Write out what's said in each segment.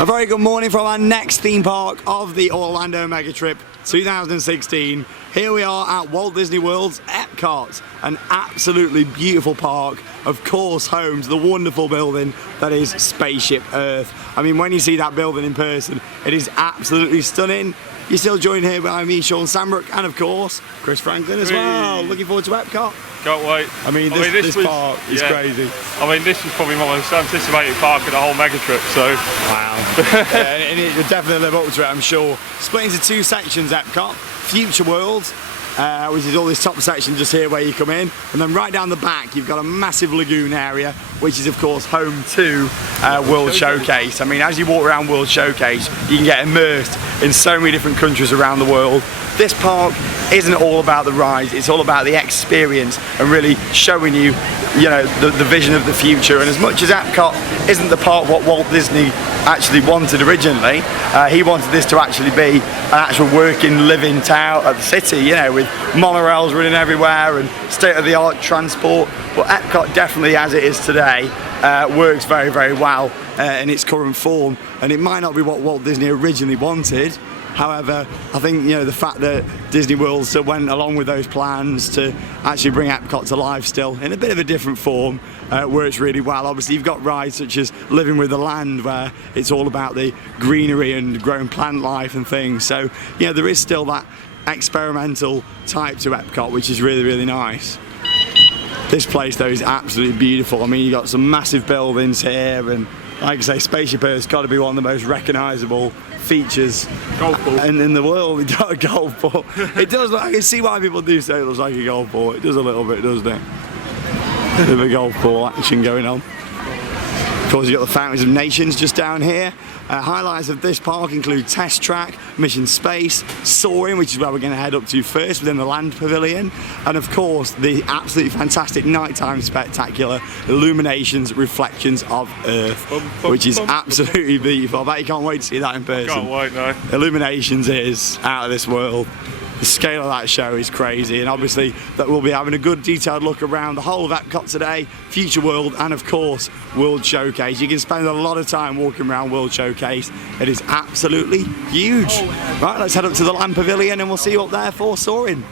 A very good morning from our next theme park of the Orlando Mega Trip 2016. Here we are at Walt Disney World's Epcot, an absolutely beautiful park, of course home to the wonderful building that is Spaceship Earth. I mean, when you see that building in person, it is absolutely stunning. You're still joined here by me, Sean Sambrook, and of course, Chris Franklin as well. Looking forward to Epcot. Can't wait. I mean, this park is crazy. I mean, this is probably my most anticipated park of the whole mega trip, so... Wow. And it would definitely live up to it, I'm sure. Split into two sections, Epcot. Future World, which is all this top section just here where you come in. And then right down the back, you've got a massive lagoon area, which is, of course, home to World Showcase. I mean, as you walk around World Showcase, you can get immersed in so many different countries around the world. This park isn't all about the rides, it's all about the experience and really showing you, the vision of the future. And as much as Epcot isn't the park what Walt Disney actually wanted originally, he wanted this to actually be an actual working, living town of the city, with monorails running everywhere and state-of-the-art transport. But Epcot, definitely as it is today, works very, very well in its current form. And it might not be what Walt Disney originally wanted. However, I think the fact that Disney World still went along with those plans to actually bring Epcot to life still in a bit of a different form works really well. Obviously, you've got rides such as Living with the Land, where it's all about the greenery and growing plant life and things. So there is still that experimental type to Epcot, which is really, really nice. This place though is absolutely beautiful. I mean, you've got some massive buildings here, and like I say, Spaceship Earth's got to be one of the most recognisable features in the world. It's not a golf ball. It does look, I can see why people do say it looks like a golf ball. It does a little bit, doesn't it? A bit of a golf ball action going on. Of course, you've got the Fountains of Nations just down here. Highlights of this park include Test Track, Mission Space, Soaring, which is where we're going to head up to first within the Land Pavilion, and of course the absolutely fantastic nighttime spectacular Illuminations, Reflections of Earth, which is absolutely beautiful. I bet you can't wait to see that in person. Can't wait, no. Illuminations is out of this world. The scale of that show is crazy, and obviously that we'll be having a good detailed look around the whole of Epcot today, Future World, and of course World Showcase. You can spend a lot of time walking around World Showcase. It is absolutely huge. Right, let's head up to the Land Pavilion and we'll see you up there for Soaring.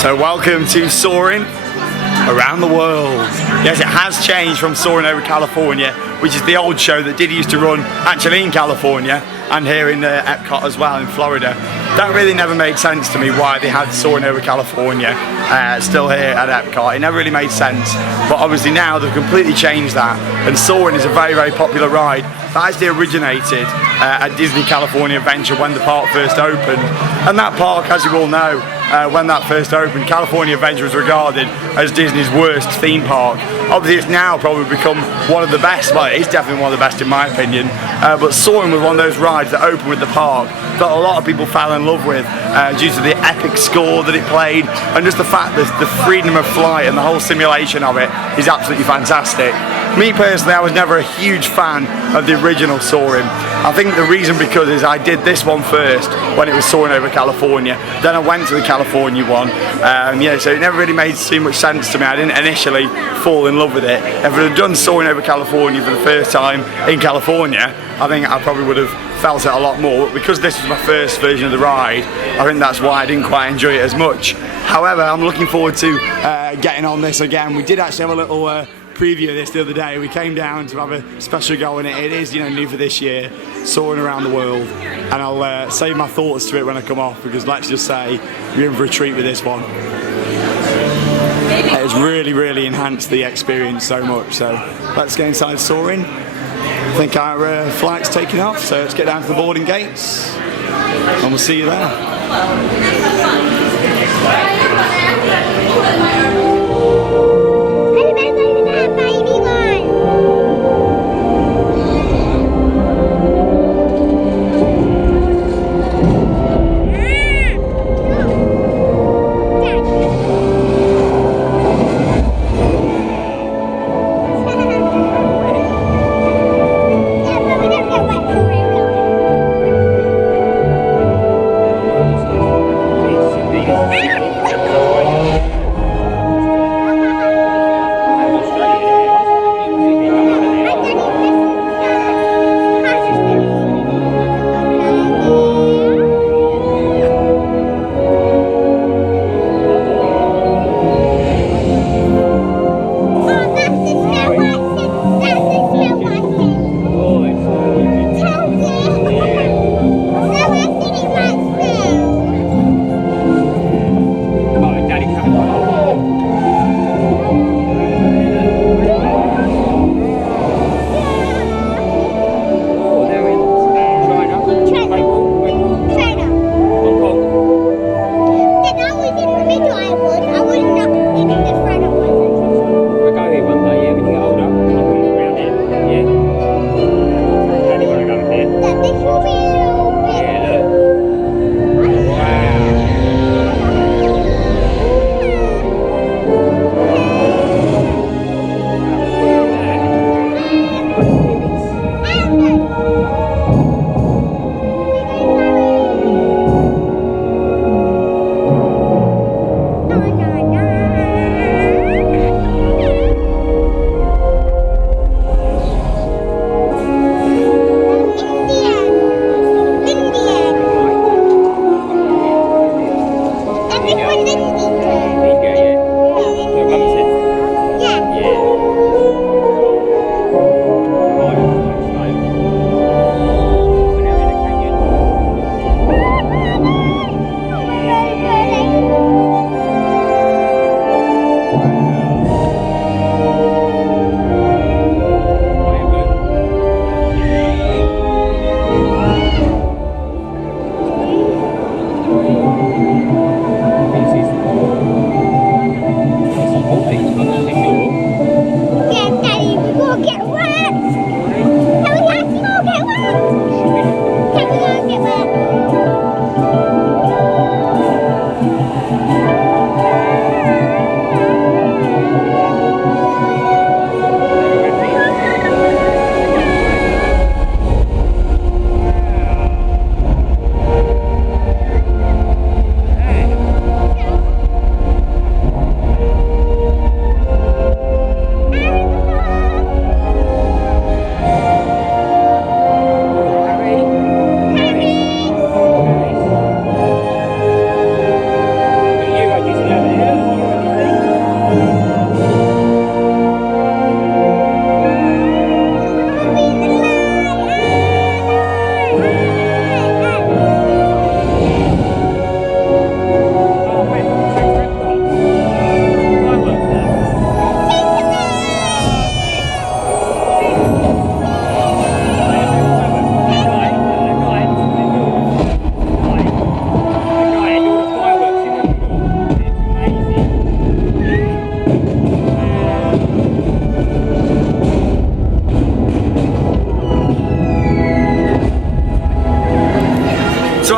So welcome to Soaring Around the World. Yes, it has changed from Soaring over California, which is the old show that did used to run actually in California and here in Epcot as well in Florida. That really never made sense to me why they had Soaring over California still here at Epcot. It never really made sense, but obviously now they've completely changed that, and Soaring is a very, very popular ride that actually originated at Disney California Adventure when the park first opened. And that park, as you all know, when that first opened, California Adventure was regarded as Disney's worst theme park. Obviously it's now probably become one of the best. Well, it's definitely one of the best in my opinion, but Soaring was one of those rides that opened with the park that a lot of people fell in love with due to the epic score that it played, and just the fact that the freedom of flight and the whole simulation of it is absolutely fantastic. Me personally, I was never a huge fan of the original Soaring. I think the reason because is I did this one first when it was Soaring over California, then I went to the California one, so it never really made too much sense to me. I didn't initially fall in love with it. If I had done Soaring over California for the first time in California, I think I probably would have felt it a lot more, but because this was my first version of the ride, I think that's why I didn't quite enjoy it as much. However, I'm looking forward to getting on this again. We did actually have a little preview of this the other day. We came down to have a special go in it. It is new for this year, Soaring Around the World, and I'll save my thoughts to it when I come off, because let's just say you're in for a treat with this one. It has really enhanced the experience so much, so let's get inside Soaring I think our flight's taking off, so let's get down to the boarding gates and we'll see you there.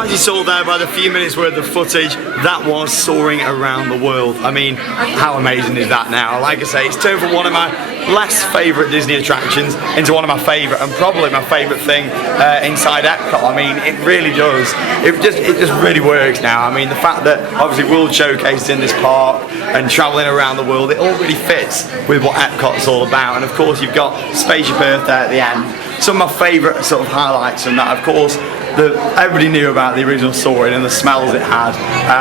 You saw there by the few minutes worth of footage, that was soaring around the world. I mean, how amazing is that now? Like I say, it's turned from one of my less favourite Disney attractions into one of my favourite, and probably my favourite thing inside Epcot. I mean, it really does. It just really works now. I mean, the fact that obviously World Showcase is in this park and travelling around the world, it all really fits with what Epcot's all about. And of course, you've got Spaceship Earth there at the end. Some of my favourite sort of highlights from that, of course, everybody knew about the original soaring and the smells it had.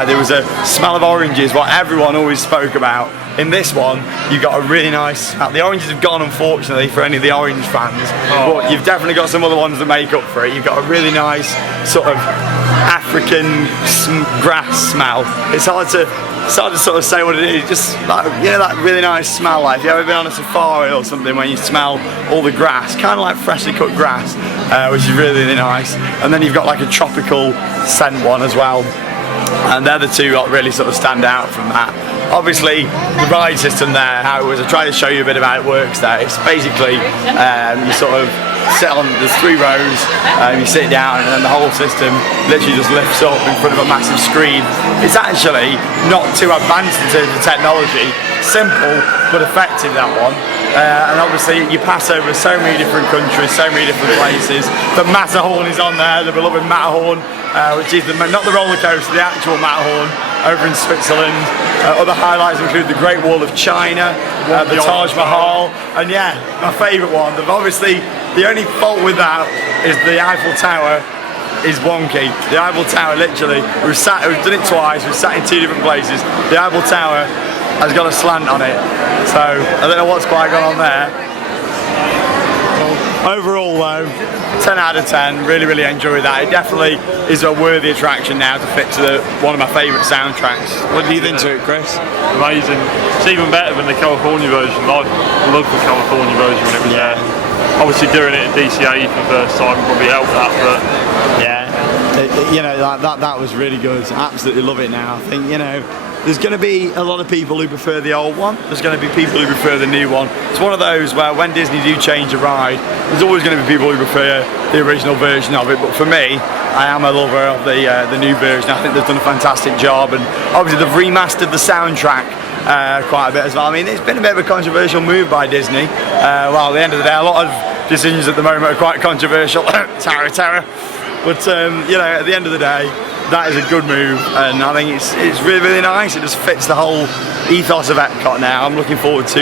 There was a smell of oranges, what everyone always spoke about in this one, you've got a really nice smell. The oranges have gone, unfortunately, for any of the orange fans, but you've definitely got some other ones that make up for it. You've got a really nice sort of African grass smell. It's hard to sort of say what it is. Just like, you know, that really nice smell. Like if you've ever been on a safari or something, when you smell all the grass, kind of like freshly cut grass, which is really, really nice. And then you've got like a tropical scent one as well. And they're the two that really sort of stand out from that. Obviously, the ride system there, how it was, I tried to show you a bit about how it works there. It's basically, you sort of sit on, there's 3 rows, you sit down, and then the whole system literally just lifts up in front of a massive screen. It's actually not too advanced in terms of technology, simple but effective, that one. And obviously you pass over so many different countries, so many different places. The Matterhorn is on there, the beloved Matterhorn, which is not the roller coaster, the actual Matterhorn over in Switzerland. Other highlights include the Great Wall of China, the Taj Mahal, and yeah, my favourite one. Obviously, the only fault with that is the Eiffel Tower is wonky. The Eiffel Tower, literally, we've done it twice, we've sat in 2 different places. The Eiffel Tower has got a slant on it, so I don't know what's quite gone on there. Overall though, 10 out of 10, really, really enjoyed that. It definitely is a worthy attraction now to fit to one of my favourite soundtracks. What do you think to it, Chris? Amazing. It's even better than the California version. I loved the California version when it was there. Obviously doing it at DCA for the first time probably helped that, but yeah, you know, that was really good. Absolutely love it now. I think, you know, there's going to be a lot of people who prefer the old one. There's going to be people who prefer the new one. It's one of those where when Disney do change a ride, there's always going to be people who prefer the original version of it. But for me, I am a lover of the new version. I think they've done a fantastic job, and obviously they've remastered the soundtrack quite a bit as well. I mean, it's been a bit of a controversial move by Disney. Well, at the end of the day, a lot of decisions at the moment are quite controversial. Terror. But you know, at the end of the day, that is a good move, and I think it's really, really nice. It just fits the whole ethos of Epcot now. I'm looking forward to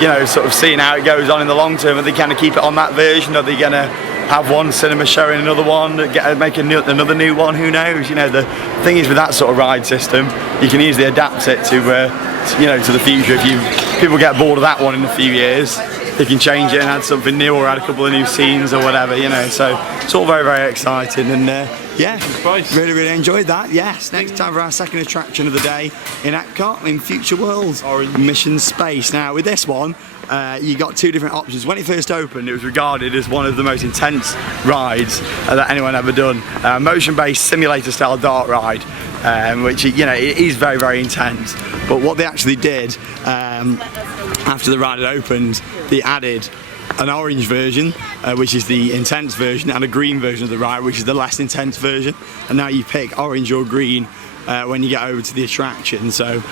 you know, sort of seeing how it goes on in the long term. Are they going to keep it on that version? Are they going to have one cinema showing another one, make another new one? Who knows? You know, the thing is with that sort of ride system, you can easily adapt it to you know, to the future. If people get bored of that one in a few years, they can change it and add something new, or add a couple of new scenes or whatever, you know. So it's all very, very exciting, and yeah, really, really enjoyed that. Yes, next time for our second attraction of the day in Epcot, in Future World, Mission Space. Now with this one, you got 2 different options. When it first opened, it was regarded as one of the most intense rides that anyone ever done. Motion-based simulator-style dart ride, which, you know, it is very, very intense. But what they actually did after the ride had opened, they added an orange version, which is the intense version, and a green version of the ride, which is the less intense version. And now you pick orange or green when you get over to the attraction. So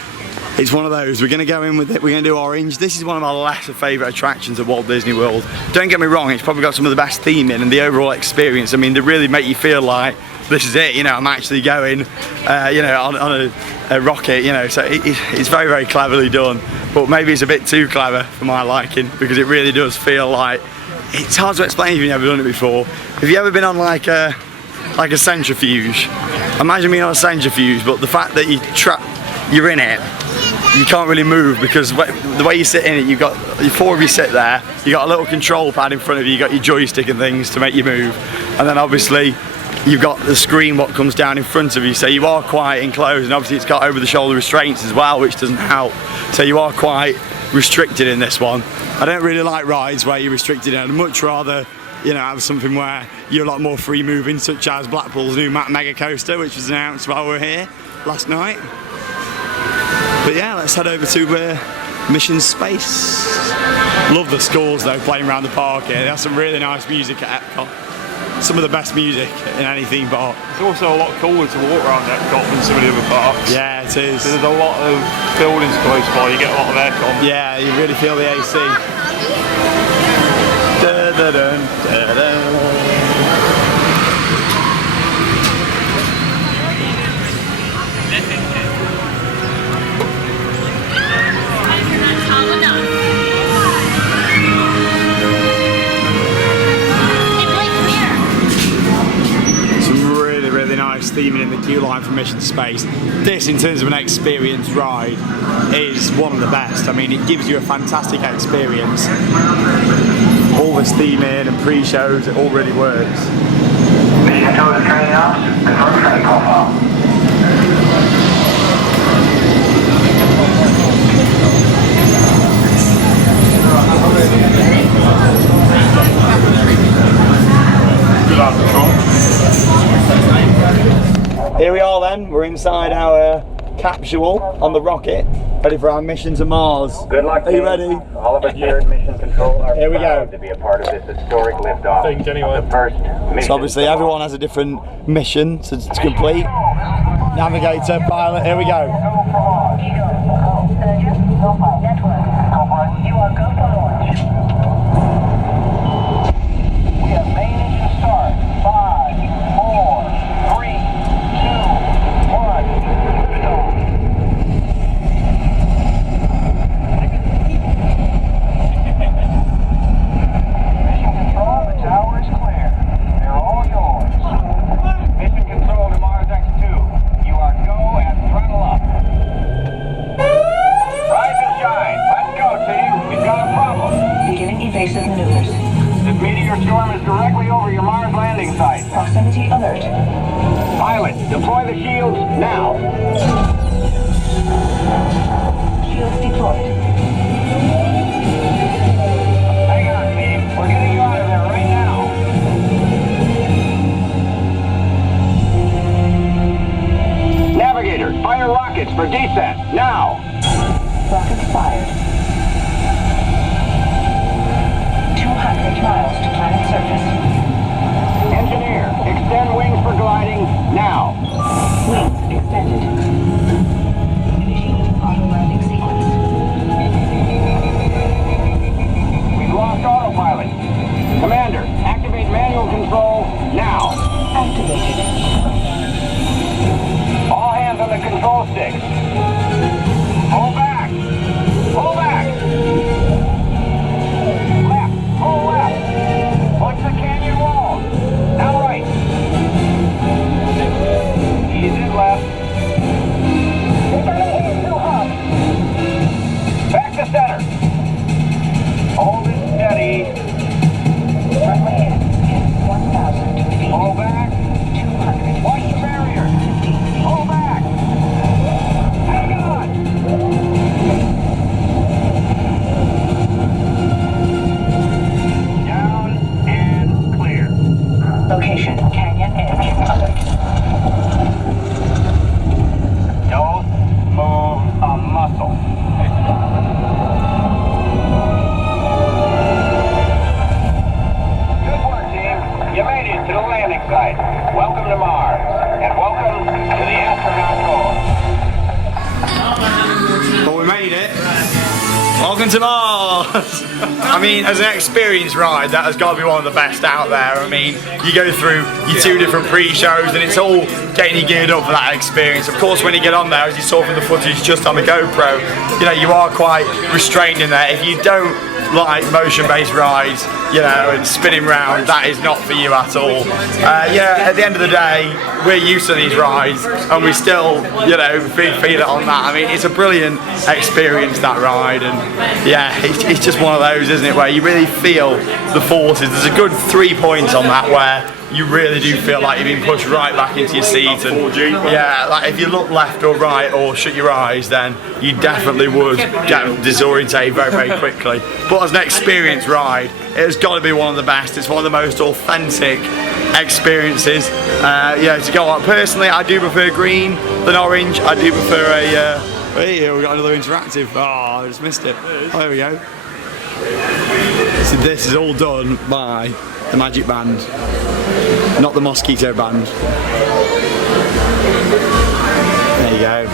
it's one of those. We're going to go in with it. We're going to do orange. This is one of my lesser favourite attractions at Walt Disney World. Don't get me wrong, it's probably got some of the best theming and the overall experience. I mean, they really make you feel like this is it. You know, I'm actually going, you know, on a rocket. You know, so it's very, very cleverly done. But maybe it's a bit too clever for my liking, because it really does feel like, it's hard to explain if you've never done it before. Have you ever been on like a centrifuge? Imagine being on a centrifuge, but the fact that you're in it, you can't really move, because the way you sit in it, you've got 4 of you sit there, you got a little control pad in front of you, you got your joystick and things to make you move, and then obviously you've got the screen what comes down in front of you, so you are quite enclosed, and obviously it's got over the shoulder restraints as well, which doesn't help, so you are quite restricted in this one. I don't really like rides where you're restricted, and I'd much rather, you know, have something where you're a lot more free moving, such as Blackpool's new Mega Coaster, which was announced while we were here last night. But yeah, let's head over to Mission Space. Love the scores though, playing around the park here. They have some really nice music at Epcot. Some of the best music in any theme park. It's also a lot cooler to walk around Epcot than some of the other parks. Yeah, it is. There's a lot of buildings close by, you get a lot of aircon. Yeah, you really feel the AC. Da, da, da, da, da. nice theming in the queue line from Mission to Space. This, in terms of an experience ride, is one of the best. I mean, it gives you a fantastic experience. All this theming and pre-shows, it all really works. Mission control to training ops, confirm training profile. Here we are then, we're inside our capsule on the rocket, ready for our mission to Mars. Good luck, Are you team. ready? All of us here at Mission Control are Here we go. proud to be a part of this historic liftoff. Think anyway. Of the first mission. So obviously everyone has a different mission to complete. Navigator, pilot, here we go. You are go for launch. We have main engine start. 5, 4, 3, 2, 1. Liftoff. Mission Control, the tower is clear. They're all yours. Mission Control to Mars X2. You are go and throttle up. Rise and shine. Let's go, team. We've got a problem. Beginning evasive maneuvers. The meteor storm is directly over your Mars landing site. Proximity alert. Pilot, deploy the shields now. Shields deployed. Hang on, team. We're getting you out of there right now. Navigator, fire rockets for descent now. Rockets fired. 200 miles to planet surface. Engineer, extend wings for gliding now. Wings extended. Initiating auto landing sequence. We've lost autopilot. Commander, activate manual control now. Activated. All hands on the control sticks. Pull back. Pull back. Left. Pull left. Watch the canyon wall. Now right. Easy left. Back to center. Hold it steady. Runway ends in 1,000 feet. Pull back. 200 Watch the barrier. 50 feet. Pull back. Hang on. Down and clear. Location, Canyon Edge. Alert. Don't move a muscle. Good work, team. You made it to the landing site. Welcome to Mars, and welcome to the astronaut corps. But we made it. Welcome to Mars! I mean, as an experience ride, that has got to be one of the best out there. I mean, you go through your 2 different pre-shows and it's all getting you geared up for that experience. Of course, when you get on there, as you saw from the footage just on the GoPro, you know, you are quite restrained in there. If you don't like motion-based rides, you know, and spinning round, that is not for you at all. Yeah, at the end of the day, we're used to these rides and we still, you know, feel it on that. I mean, it's a brilliant experience, that ride, and yeah, it's just one of those, isn't it, where you really feel the forces. There's a good 3 points on that where you really do feel like you're being pushed right back into your seat, and yeah, like if you look left or right or shut your eyes, then you definitely would get disorientated very, very quickly. But as an experience ride, it's got to be one of the best. It's one of the most authentic experiences. Yeah, to go on. Personally, I do prefer green than orange. I do prefer a. Hey, we got another interactive. Oh, I just missed it. Oh, there we go. So this is all done by the Magic Band, not the Mosquito Band. There you go.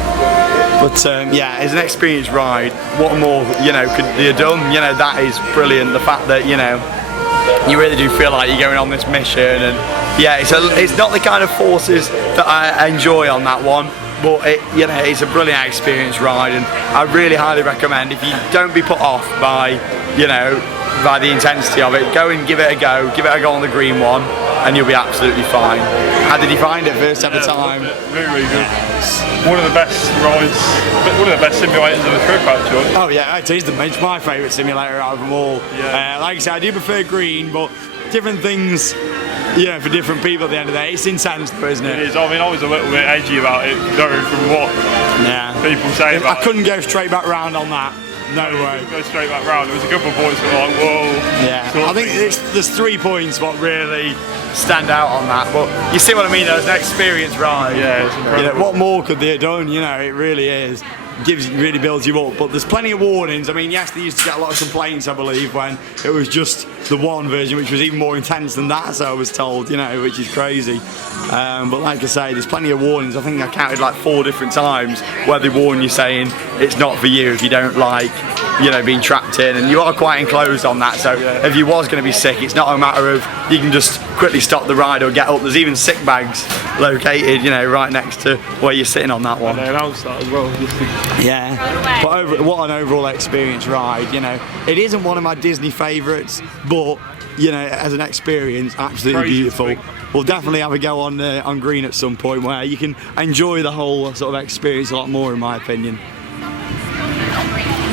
But yeah, it's an experience ride. What more, you know, could you have done? You know, that is brilliant. The fact that, you know, you really do feel like you're going on this mission, and yeah, it's not the kind of forces that I enjoy on that one. but it's a brilliant experience ride, and I really highly recommend, if you don't be put off by by the intensity of it, go and give it a go on the green one, and you'll be absolutely fine. How did you find it first ever time? Very, very good. One of the best rides, one of the best simulators of the trip actually. Oh yeah, it's my favourite simulator out of them all. Yeah. Like I said, I do prefer green, but different things, for different people at the end of the day. It's intense though, isn't it? It is. I mean, I was a little bit edgy about it, going from what people say about I couldn't go straight back round on that. No way. Go straight back round. There was a couple of points that were like, whoa. Yeah. I think there's 3 points what really stand out on that, but you see what I mean, though, it's an experience ride. Yeah, it's incredible. What more could they have done? It really is. Really builds you up, but there's plenty of warnings. I mean, yes, they used to get a lot of complaints, I believe, when it was just the one version, which was even more intense than that, so I was told, which is crazy. But like I say, there's plenty of warnings. I think I counted like 4 different times where they warn you saying it's not for you if you don't like, being trapped in, and you are quite enclosed on that, so if you was going to be sick, it's not a matter of you can just quickly stop the ride or get up. There's even sick bags located, right next to where you're sitting on that one. And they announced that as well. Yeah, but what an overall experience ride, It isn't one of my Disney favourites, but, as an experience, absolutely Crazy beautiful. We'll definitely have a go on green at some point where you can enjoy the whole sort of experience a lot more, in my opinion.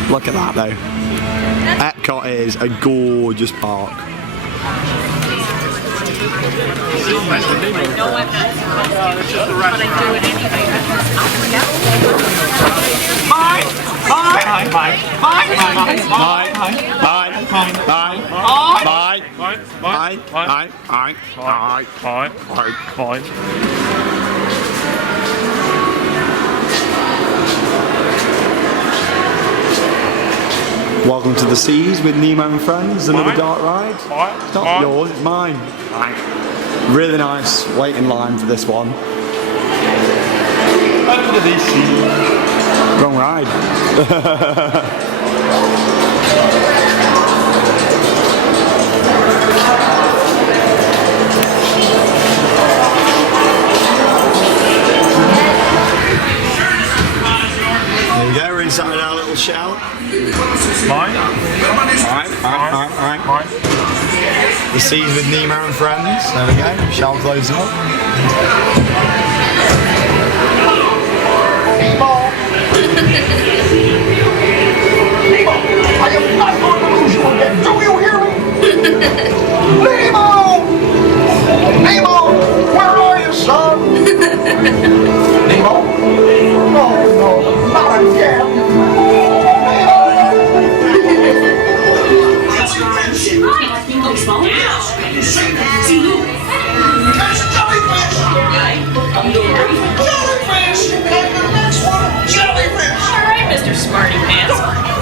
Look at that though. Epcot is a gorgeous park. Welcome to the Seas with Nemo and Friends, another dark ride. It's not yours, it's mine. Really nice, wait in line for this one. Under the sea. Wrong ride. There we go, we're inside our little shell. Mine? Alright. The Seas with Nemo and Friends. There we go, shell closing up. I am not going to lose you again. Do you hear me? Nemo! Nemo, where are you, son? Nemo? No, not again. That's jellyfish! Jellyfish! And the next one, jellyfish! Alright, Mr. Smarty Pants.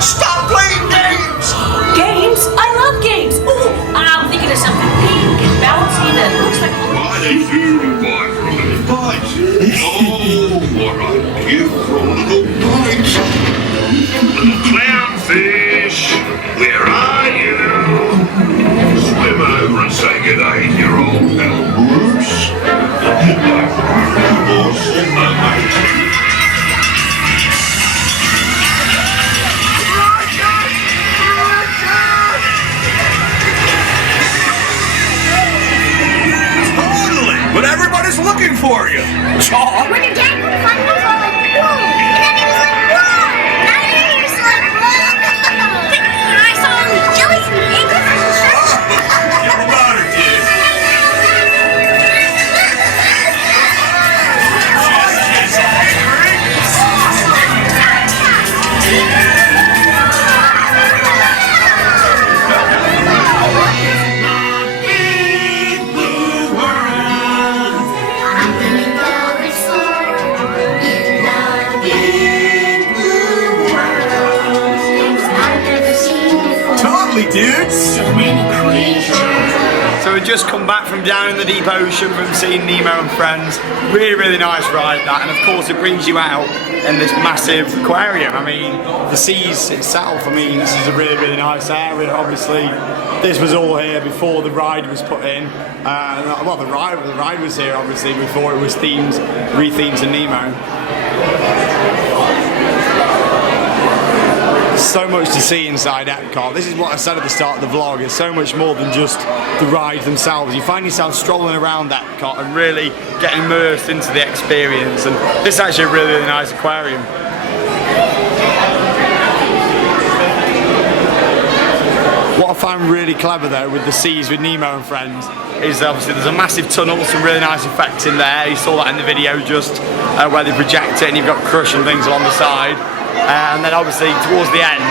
Stop playing games! Games? I love games! Ooh, I'm thinking of something pink and bouncy that looks like... Why they do buy from little bites? Oh, what a gift from little bites! Little clownfish, where are you? Swim over and say good day to your old pal Bruce. Totally! But everybody's looking for you! When your dad couldn't find me, I was like, whoa! And then he was like, whoa! Now you're just like, whoa! And I saw all these jellies and anchors and shit. You're about it, kid. Totally, dudes! So we've just come back from down in the deep ocean from seeing Nemo and Friends. Really, really nice ride that, and of course it brings you out in this massive aquarium. I mean, the Seas itself, I mean, this is a really, really nice area. Obviously, this was all here before the ride was put in. Well, the ride was here obviously before it was rethemed to Nemo. So much to see inside Epcot. This is what I said at the start of the vlog. It's so much more than just the rides themselves. You find yourself strolling around Epcot and really get immersed into the experience. And this is actually a really, really nice aquarium. What I find really clever though with the Seas with Nemo and Friends is obviously there's a massive tunnel, some really nice effects in there. You saw that in the video just where they project it, and you've got Crush and things along the side. And then obviously towards the end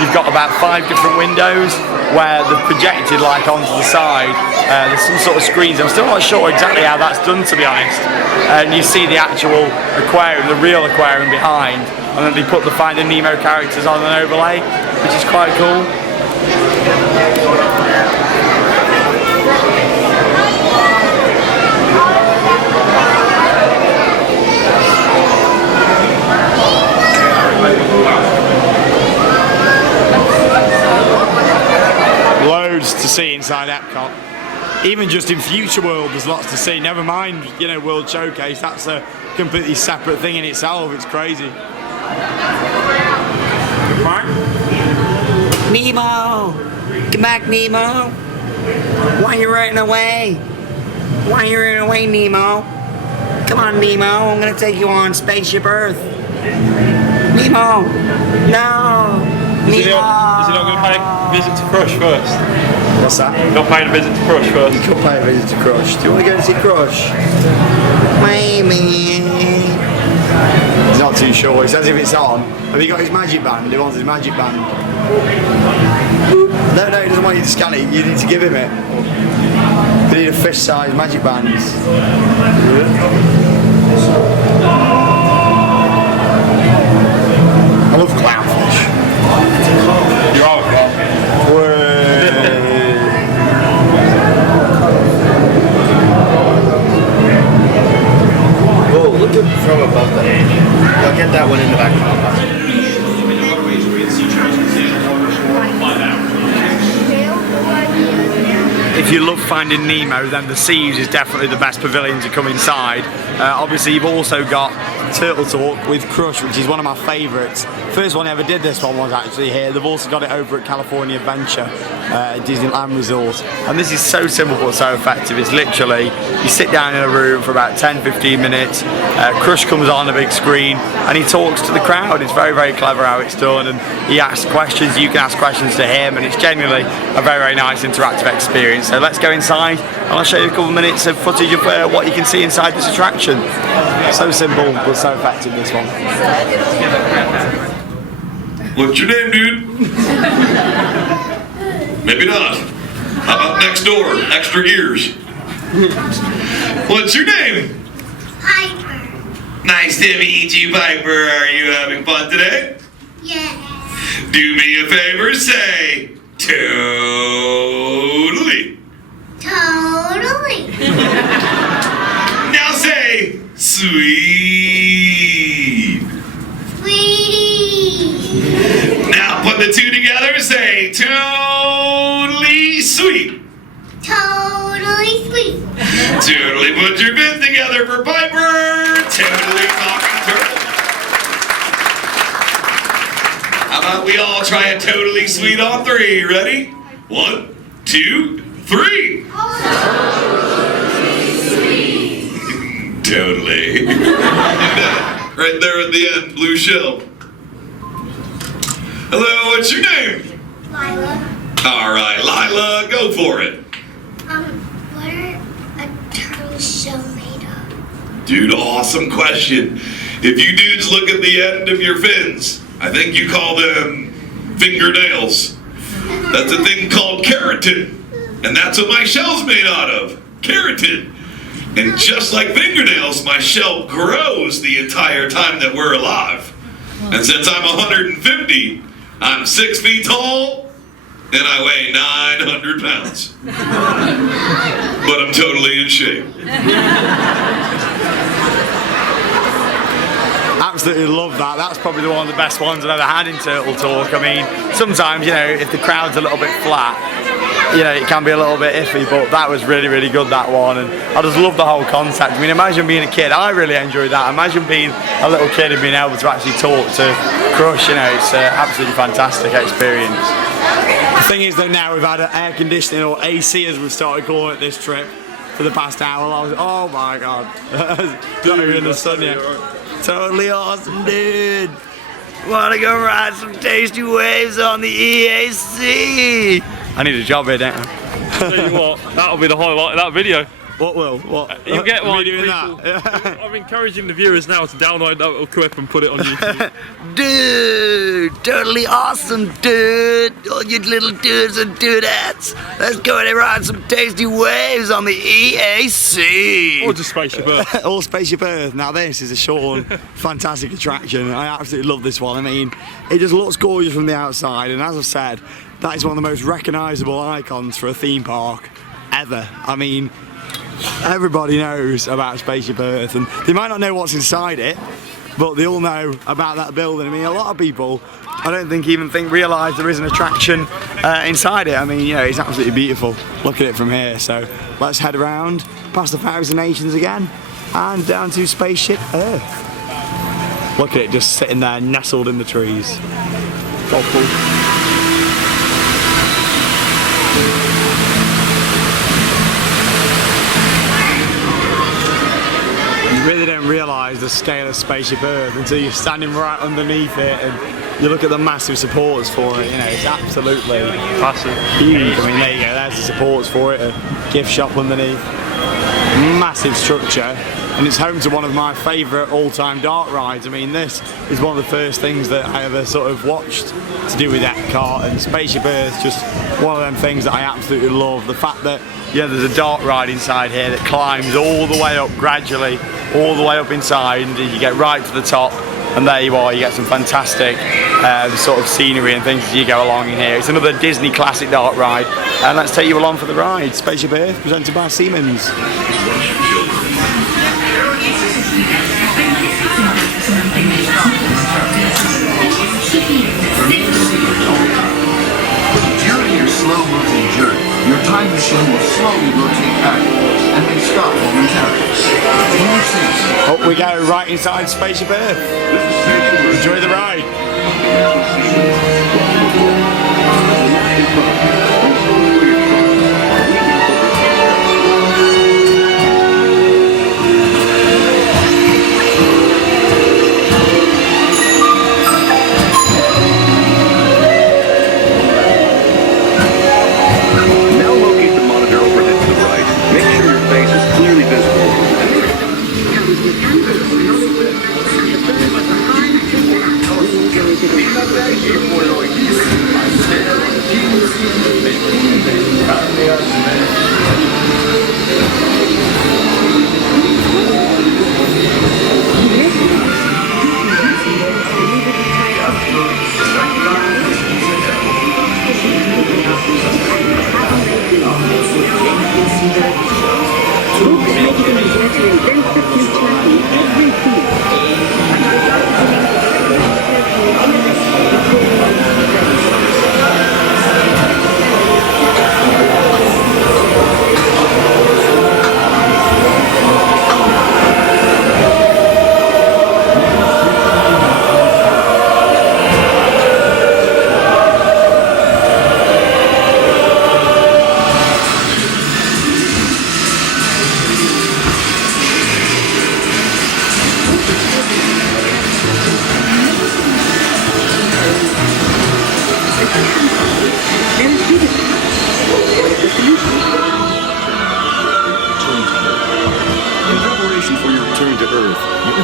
you've got about 5 different windows where they're projected like onto the side. There's some sort of screens. I'm still not sure exactly how that's done, to be honest. And you see the actual aquarium, the real aquarium behind, and then they put the Finding Nemo characters on an overlay, which is quite cool. Loads to see inside Epcot. Even just in Future World there's lots to see, never mind, you know, World Showcase. That's a completely separate thing in itself. It's crazy. Nemo! Come back, Nemo! Why are you running away? Why are you running away, Nemo? Come on, Nemo, I'm gonna take you on Spaceship Earth. Nemo! No! Is he not going to pay a visit to Crush first? What's that? Not paying a visit to Crush first. You could pay a visit to Crush. Do you want to go and see Crush? Maybe. He's not too sure. He says if it's on. Have you got his magic band? He wants his magic band. No, he doesn't want you to scan it. You need to give him it. You need a fish-sized magic band. I love clownfish. You are a Whoa, look at from above the I'll get that one in the back. If you love Finding Nemo, then the Seas is definitely the best pavilion to come inside. Obviously, you've also got Turtle Talk with Crush, which is one of my favourites. First one I ever did this one was actually here. They've also got it over at California Adventure, Disneyland Resort. And this is so simple but so effective. It's literally, you sit down in a room for about 10-15 minutes, Crush comes on a big screen and he talks to the crowd. It's very, very clever how it's done, and he asks questions, you can ask questions to him, and it's genuinely a very, very nice interactive experience. So let's go inside and I'll show you a couple of minutes of footage of what you can see inside this attraction. So simple but so effective, this one. What's your name, dude? Maybe not. How about next door? Extra ears. What's your name? Piper. Nice to meet you, Piper. Are you having fun today? Yes. Do me a favor, say totally. Totally. Now say sweet. Sweetie. Now put the two together, say totally sweet. Totally sweet. Totally put your fins together for Piper. Totally talking turtle. How about we all try a totally sweet on 3? Ready? 1, 2, 3. Totally. Right there at the end, blue shell. Hello, what's your name? Lila. All right, Lila, go for it. What are a turtle shell made of? Dude, awesome question. If you dudes look at the end of your fins, I think you call them fingernails. That's a thing called keratin. And that's what my shell's made out of, keratin. And just like fingernails, my shell grows the entire time that we're alive. And since I'm 150, I'm 6 feet tall, and I weigh 900 pounds. But I'm totally in shape. Absolutely love that. That's probably one of the best ones I've ever had in Turtle Talk. I mean, sometimes, you know, if the crowd's a little bit flat, you know, it can be a little bit iffy, but that was really, really good, that one. And I just love the whole concept. I mean, imagine being a kid. I really enjoyed that. Imagine being a little kid and being able to actually talk to Crush. You know, it's an absolutely fantastic experience. The thing is, though, now we've had air conditioning, or AC as we've started calling it this trip, for the past hour. I was, oh my god, not even in the sun yet. Totally awesome, dude. Wanna go ride some tasty waves on the EAC? I need a job here, don't I? Tell you what, that'll be the highlight of that video. What will? What? You get one. doing that? I'm encouraging the viewers now to download that little clip and put it on YouTube. Dude, totally awesome, dude. All you little dudes and dudettes. Let's go and ride some tasty waves on the EAC. Or just Spaceship Earth. All Spaceship Earth. Now this is a short and fantastic attraction. I absolutely love this one. I mean, it just looks gorgeous from the outside, and as I've said, that is one of the most recognisable icons for a theme park ever. I mean, everybody knows about Spaceship Earth, and they might not know what's inside it, but they all know about that building. I mean, a lot of people, I don't think realise there is an attraction inside it. I mean, you know, it's absolutely beautiful. Look at it from here. So let's head around past the Thousand Nations again and down to Spaceship Earth. Look at it just sitting there nestled in the trees. Oh, cool. You really don't realise the scale of Spaceship Earth until you're standing right underneath it and you look at the massive supports for it. You know, it's absolutely Massive. huge. I mean, there you go, there's the supports for it, a gift shop underneath. Massive structure, and it's home to one of my favourite all-time dark rides. I mean, this is one of the first things that I ever sort of watched to do with Epcot, and Spaceship Earth's just one of them things that I absolutely love. The fact that, yeah, there's a dark ride inside here that climbs all the way up gradually, all the way up inside, and you get right to the top, and there you are. You get some fantastic sort of scenery and things as you go along in here. It's another Disney classic dark ride, and let's take you along for the ride. Spaceship Earth, presented by Siemens. During your slow-moving journey, your time machine will slowly rotate backwards and may stop momentarily. When you say so, Up we go, right inside Spaceship Earth. Enjoy the ride. Now locate the monitor overhead to the right. Make sure your face is clearly visible.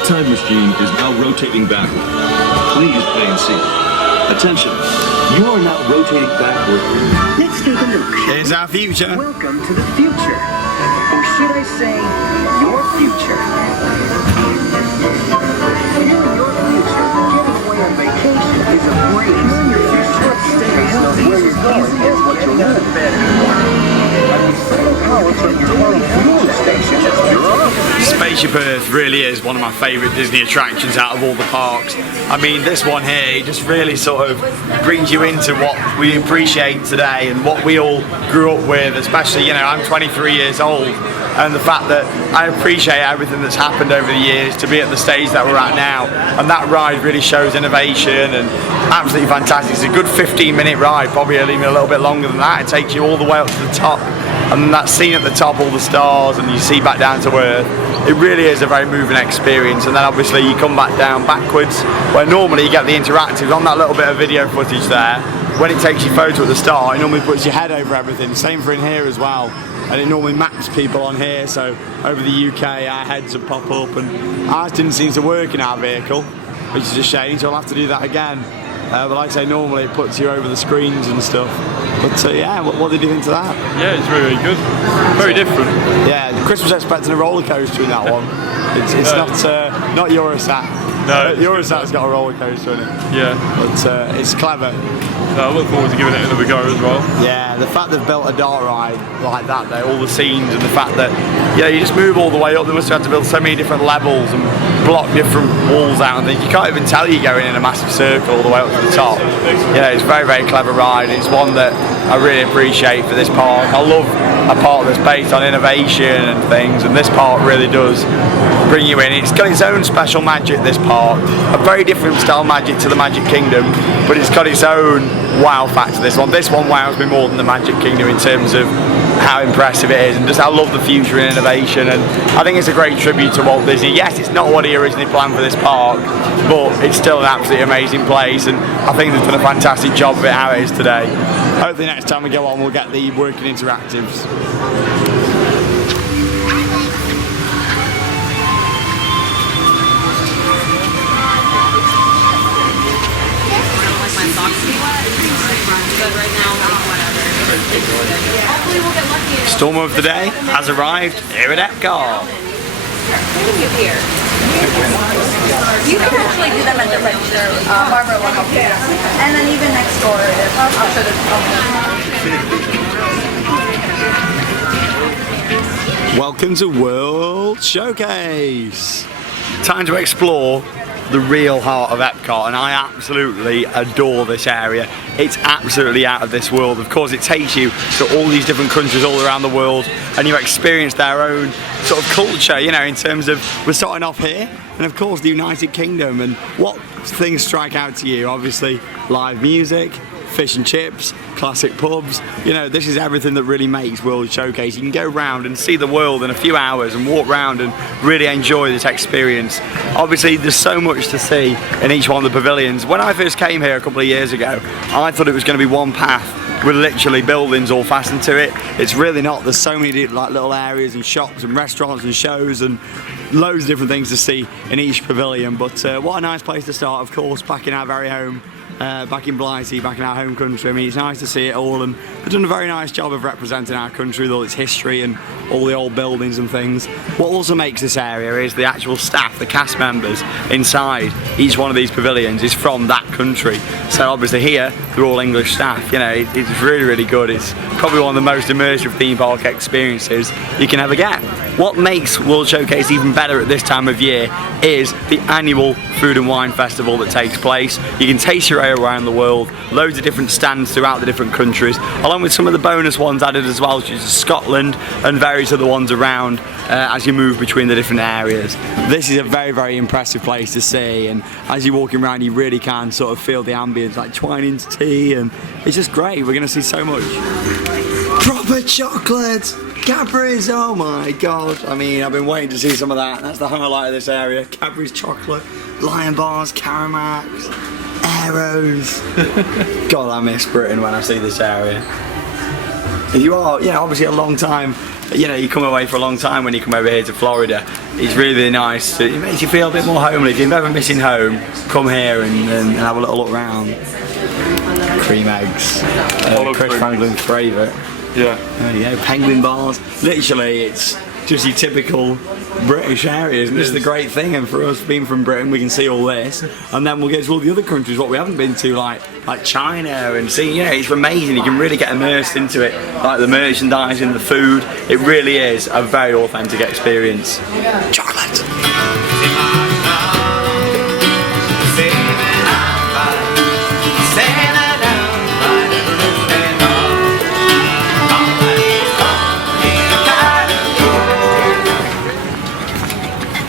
time machine is now rotating backward. Please pay and see. Attention, you are now rotating backward. Let's take a look. Here's our future. Welcome to the future. Or should I say, your future. Here in your future, getting away on vacation is a breeze. Here in your future, staying on where you're going is what you'll do. I would say power from your home fuel station is your own. Spaceship Earth really is one of my favourite Disney attractions out of all the parks. I mean, this one here just really sort of brings you into what we appreciate today and what we all grew up with, especially, you know, I'm 23 years old, and the fact that I appreciate everything that's happened over the years to be at the stage that we're at now, and that ride really shows innovation and absolutely fantastic. It's a good 15-minute ride, probably even a little bit longer than that. It takes you all the way up to the top, and that scene at the top, all the stars, and you see back down to Earth. It really is a very moving experience. And then obviously you come back down backwards, where normally you get the interactives on that little bit of video footage there. When it takes your photo at the start, it normally puts your head over everything. Same for in here as well. And it normally maps people on here, so over the UK our heads would pop up, and ours didn't seem to work in our vehicle, which is a shame, so I'll have to do that again. But like I say, normally it puts you over the screens and stuff. But yeah, what did you think to that? Yeah, it's really, really good. Very different. Yeah, Chris was expecting a roller coaster in that one. It's not Eurosat. No, Eurosat's got a roller coaster in it. Yeah. But it's clever. I look forward to giving it another go as well. Yeah, the fact they've built a dart ride like that there, all the scenes, and the fact that, yeah, you just move all the way up. They must have had to build so many different levels and block different walls out and things. You can't even tell you're going in a massive circle all the way up to the top. Yeah, it's a very, very clever ride. It's one that I really appreciate for this park. I love a park that's based on innovation and things, and this park really does bring you in. It's got its own special magic, this park. A very different style magic to the Magic Kingdom, but it's got its own wow factor, this one. This one wows me more than the Magic Kingdom in terms of how impressive it is and just I love the future and innovation, and I think it's a great tribute to Walt Disney. Yes, it's not what he originally planned for this park, but it's still an absolutely amazing place, and I think they've done a fantastic job of it how it is today. Hopefully next time we go on we'll get the working interactives. Storm of the day has arrived here at Epcot. You can actually do them at the register. Barbara will help you. And then even next door, I'll show them. Welcome to World Showcase. Time to explore the real heart of Epcot, and I absolutely adore this area. It's absolutely out of this world. Of course, it takes you to all these different countries all around the world, and you experience their own sort of culture, you know, in terms of, we're starting off here, and of course the United Kingdom, and what things strike out to you? Obviously live music, fish and chips, classic pubs. You know, this is everything that really makes World Showcase. You can go around and see the world in a few hours and walk around and really enjoy this experience. Obviously, there's so much to see in each one of the pavilions. When I first came here a couple of years ago, I thought it was going to be one path with literally buildings all fastened to it. It's really not. There's so many like little areas and shops and restaurants and shows and loads of different things to see in each pavilion. But what a nice place to start, of course, back in our very home. Back in Blighty, back in our home country. I mean, it's nice to see it all, and they've done a very nice job of representing our country with all its history and all the old buildings and things. What also makes this area is the actual staff, the cast members inside each one of these pavilions is from that country. So obviously here, they're all English staff. You know, it's really, really good. It's probably one of the most immersive theme park experiences you can ever get. What makes World Showcase even better at this time of year is the annual Food and Wine Festival that takes place. You can taste your ale around the world, loads of different stands throughout the different countries, along with some of the bonus ones added as well, such as Scotland and various other ones around as you move between the different areas. This is a very, very impressive place to see, and as you're walking around you really can sort of feel the ambience, like Twining's tea, and it's just great. We're going to see so much. Proper chocolate! Cadbury's, oh my god. I mean, I've been waiting to see some of that. That's the highlight of this area. Cadbury's chocolate, Lion Bars, Caramacs, Aeros. God, I miss Britain when I see this area. If you are, yeah, obviously a long time, you know, you come away for a long time when you come over here to Florida. It's really, really nice. It makes you feel a bit more homely. If you're never missing home, come here and have a little look around. Cream eggs. Chris Franklin's favourite. Yeah. There you go, penguin bars. Literally, it's just your typical British areas, and this is the great thing. And for us being from Britain, we can see all this, and then we'll get to all the other countries what we haven't been to, like China, and see. Yeah, it's amazing. You can really get immersed into it, like the merchandising, the food. It really is a very authentic experience. Chocolate.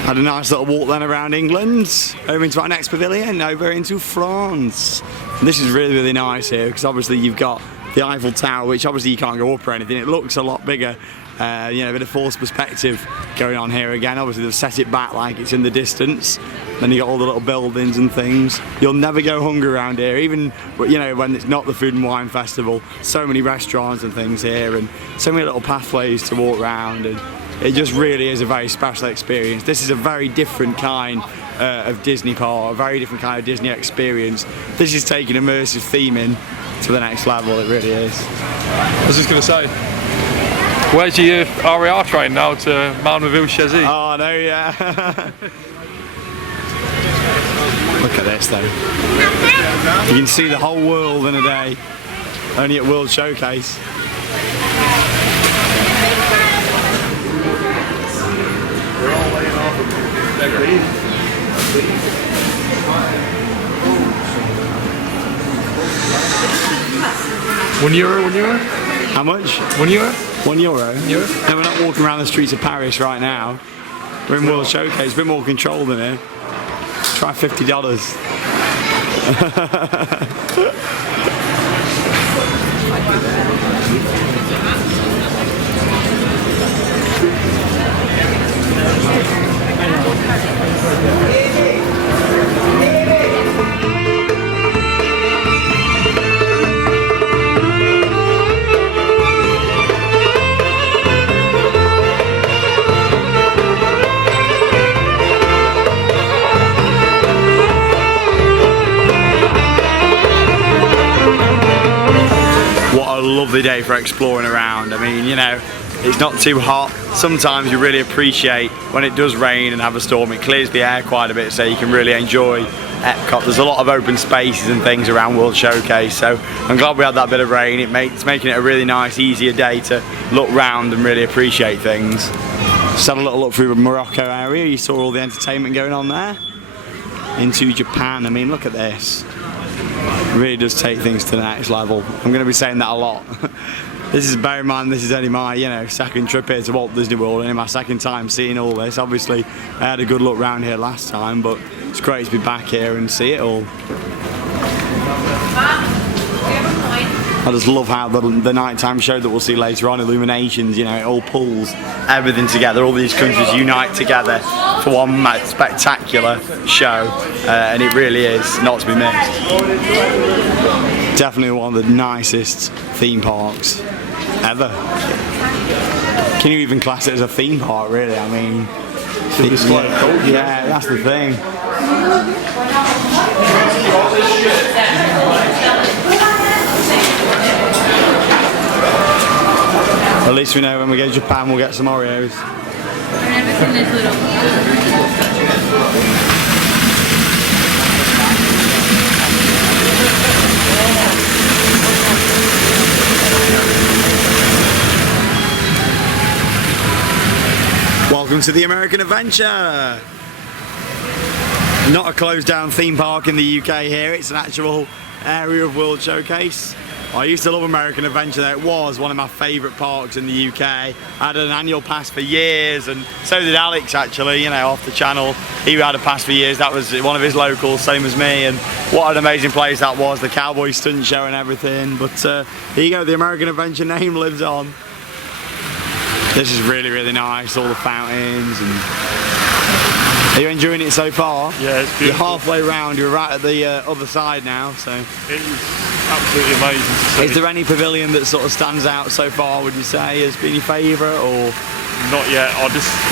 Had a nice little walk then around England, over into our next pavilion, over into France. And this is really, really nice here, because obviously you've got the Eiffel Tower, which obviously you can't go up or anything. It looks a lot bigger, you know, a bit of forced perspective going on here again. Obviously they've set it back like it's in the distance. Then you got all the little buildings and things. You'll never go hungry around here, even, you know, when it's not the Food and Wine Festival. So many restaurants and things here, and so many little pathways to walk around, and it just really is a very special experience. This is a very different kind of Disney park, a very different kind of Disney experience. This is taking immersive theming to the next level, it really is. I was just going to say, where's your RER train now to Marneville-Chazzy? Oh no, yeah. Look at this though. You can see the whole world in a day, only at World Showcase. €1? How much? €1? €1? No, we're not walking around the streets of Paris right now. We're in World Showcase, a bit more controlled in here. Try $50. What a lovely day for exploring around. I mean, you know, it's not too hot. Sometimes you really appreciate when it does rain and have a storm. It clears the air quite a bit, so you can really enjoy Epcot. There's a lot of open spaces and things around World Showcase, so I'm glad we had that bit of rain. It's making it a really nice, easier day to look round and really appreciate things. Just had a little look through the Morocco area. You saw all the entertainment going on there. Into Japan. I mean, look at this. It really does take things to the next level. I'm going to be saying that a lot. This is, bear in mind, this is only my, you know, second trip here to Walt Disney World, and my second time seeing all this. Obviously, I had a good look round here last time, but it's great to be back here and see it all. I just love how the nighttime show that we'll see later on, Illuminations, you know, it all pulls everything together. All these countries unite together for one spectacular show, and it really is not to be missed. Definitely one of the nicest theme parks ever. Can you even class it as a theme park, really? I mean, yeah, that's the thing. At least we know when we go to Japan we'll get some Oreos. Welcome to the American Adventure! Not a closed down theme park in the UK here, it's an actual area of World Showcase. I used to love American Adventure though. It was one of my favourite parks in the UK. I had an annual pass for years, and so did Alex actually, you know, off the channel. He had a pass for years, that was one of his locals, same as me, and what an amazing place that was, the cowboy stunt show and everything. But here you go, the American Adventure name lives on. This is really, really nice, all the fountains. And are you enjoying it so far? Yeah, it's beautiful. You're halfway round, you're right at the other side now, so. It is absolutely amazing to see. Is there any pavilion that sort of stands out so far, would you say, has been your favourite, or? Not yet,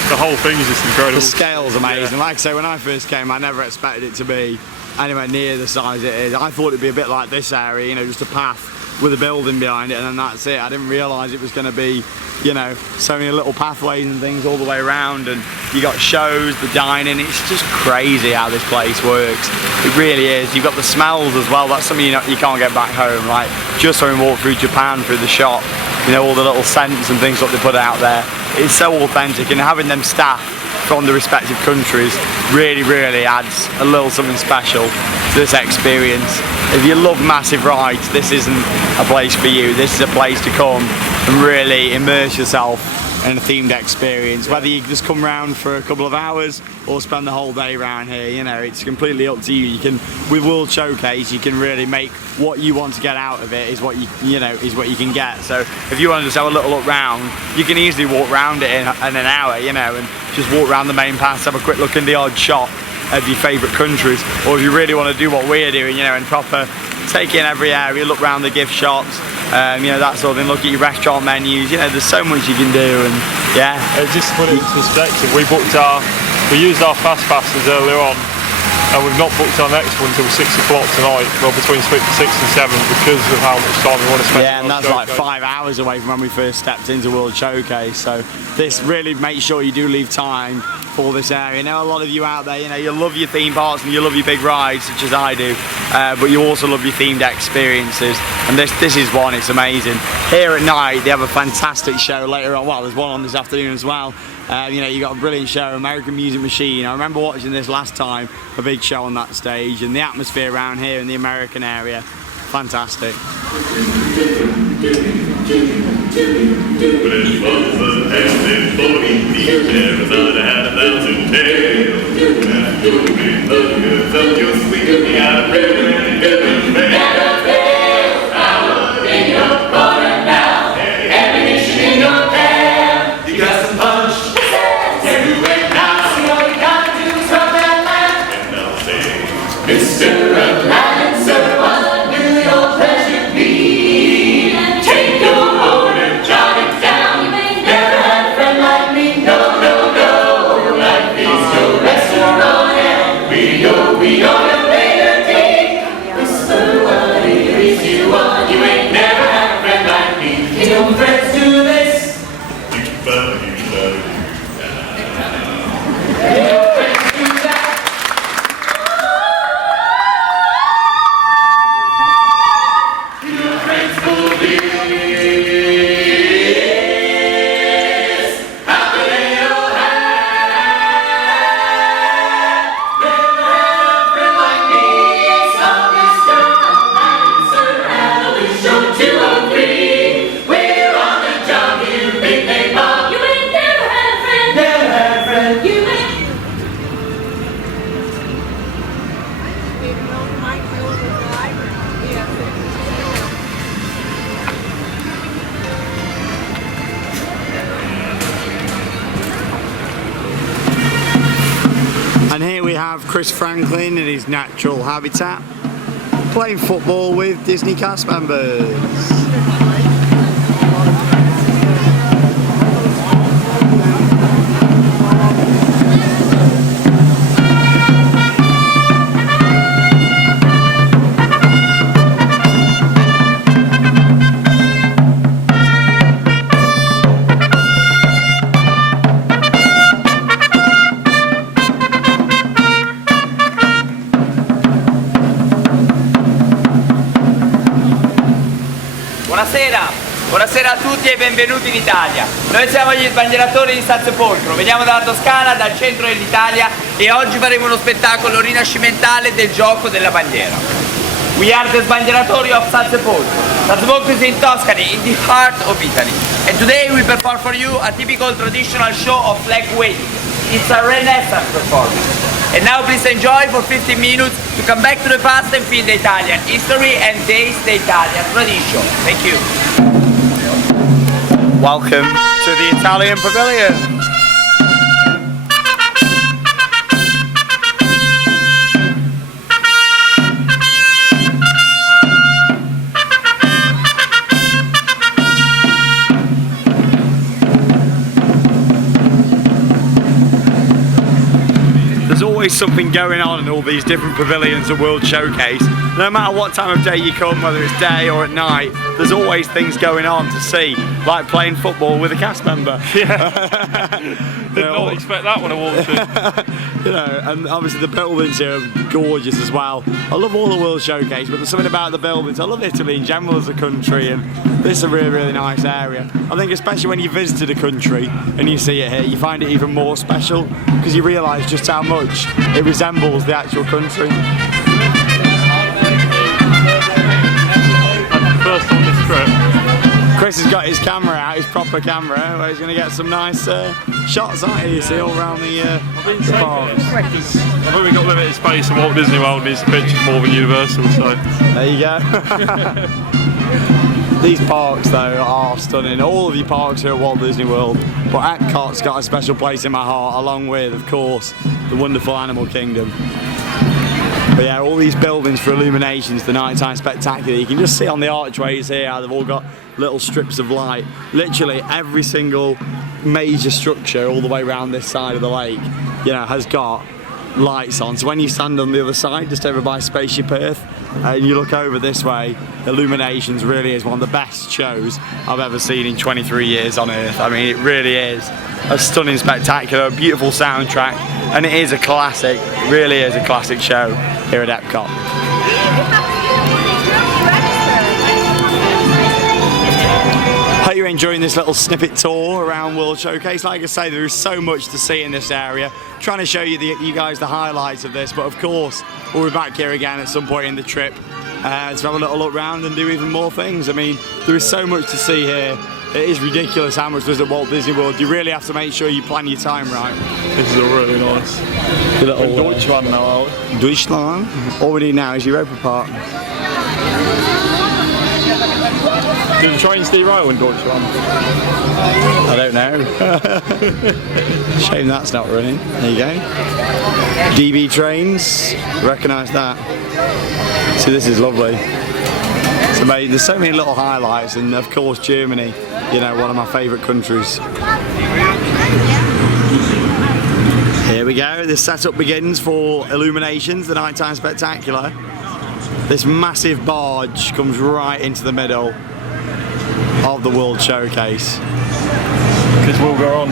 the whole thing is just incredible. The scale's amazing. Yeah. Like I say, when I first came, I never expected it to be anywhere near the size it is. I thought it'd be a bit like this area, you know, just a path with a building behind it, and then that's it. I didn't realise it was going to be, you know, so many little pathways and things all the way around, and you got shows, the dining. It's just crazy how this place works. It really is. You've got the smells as well. That's something you can't get back home. Like just when we walk through Japan, through the shop, you know, all the little scents and things that they put out there. It's so authentic, and having them staff from the respective countries really adds a little something special to this experience. If you love massive rides, this isn't a place for you. This is a place to come and really immerse yourself in a themed experience. Whether you just come round for a couple of hours or spend the whole day around here, you know, it's completely up to you. You can, with World Showcase, you can really make what you want to get out of it is what you can get. So if you want to just have a little look round, you can easily walk around it in an hour, you know, and just walk around the main pass, have a quick look in the odd shop of your favourite countries. Or if you really want to do what we're doing, you know, and proper take in every area, look around the gift shops, you know, that sort of thing, look at your restaurant menus, you know, there's so much you can do. And yeah, just to put it into perspective, we used our fast passes earlier on, and we've not booked our next one until 6 o'clock tonight, well, between 6 and 7, because of how much time we want to spend. Yeah, and that's like 5 hours away from when we first stepped into World Showcase, so this really makes sure you do leave time for this area. I know a lot of you out there, you know, you love your theme parks and you love your big rides, such as I do, but you also love your themed experiences, and this is one. It's amazing. Here at night they have a fantastic show later on. Well, there's one on this afternoon as well. You know, you got a brilliant show, American Music Machine. I remember watching this last time, a big show on that stage, and the atmosphere around here in the American area, fantastic. And here we have Chris Franklin in his natural habitat, playing football with Disney cast members. Buonasera a tutti e benvenuti in Italia. Noi siamo gli sbandieratori di Sazio-Polcro, veniamo dalla Toscana, dal centro dell'Italia, e oggi faremo uno spettacolo rinascimentale del gioco della bandiera. We are the sbandieratori of Sazio-Polcro. Sazio-Polcro is in Tuscany, in the heart of Italy. And today we perform for you a typical traditional show of flag waving. It's a Renaissance performance. And now please enjoy for 15 minutes to come back to the past and feel the Italian history and taste the Italian tradition. Thank you. Welcome to the Italian Pavilion. There's always something going on in all these different pavilions at World Showcase. no matter what time of day you come, whether it's day or at night, there's always things going on to see, like playing football with a cast member. Yeah. Did not expect that when I walked in. You know, and obviously the buildings here are gorgeous as well. I love all the World Showcase, but there's something about the buildings. I love Italy in general as a country, and this is a really, really nice area. I think especially when you visited a country and you see it here, you find it even more special because you realise just how much it resembles the actual country. First on this trip. Chris has got his camera out, his proper camera, where he's going to get some nice shots, aren't you? You see all around the parks. I think we've got limited space and Walt Disney World needs pictures more than Universal, so. There you go. These parks though are stunning. All of your parks here at Walt Disney World, but Epcot's got a special place in my heart, along with, of course, the wonderful Animal Kingdom. But yeah, all these buildings for Illuminations, the nighttime spectacular, you can just see on the archways here how they've all got little strips of light. Literally every single major structure all the way around this side of the lake, you know, has got lights on. So when you stand on the other side, just over by Spaceship Earth, and you look over this way, Illuminations really is one of the best shows I've ever seen in 23 years on Earth. I mean, it really is a stunning spectacular, beautiful soundtrack, and it is a classic, really is a classic show here at Epcot. Hope you're enjoying this little snippet tour around World Showcase. Like I say, there is so much to see in this area. Trying to show you guys the highlights of this, but of course we'll be back here again at some point in the trip to have a little look around and do even more things. I mean, there is so much to see here. It is ridiculous how much there's at Walt Disney World. You really have to make sure you plan your time right. This is a really nice little Deutschland now. Deutschland. All we need now is Europa Park. Do the trains derail in Deutschland? I don't know. Shame that's not running. There you go. DB trains. Recognise that. See, this is lovely. It's amazing. There's so many little highlights, and of course Germany, you know, one of my favourite countries. Here we go. This setup begins for Illuminations, the nighttime spectacular. This massive barge comes right into the middle of the World Showcase. Because we'll go on.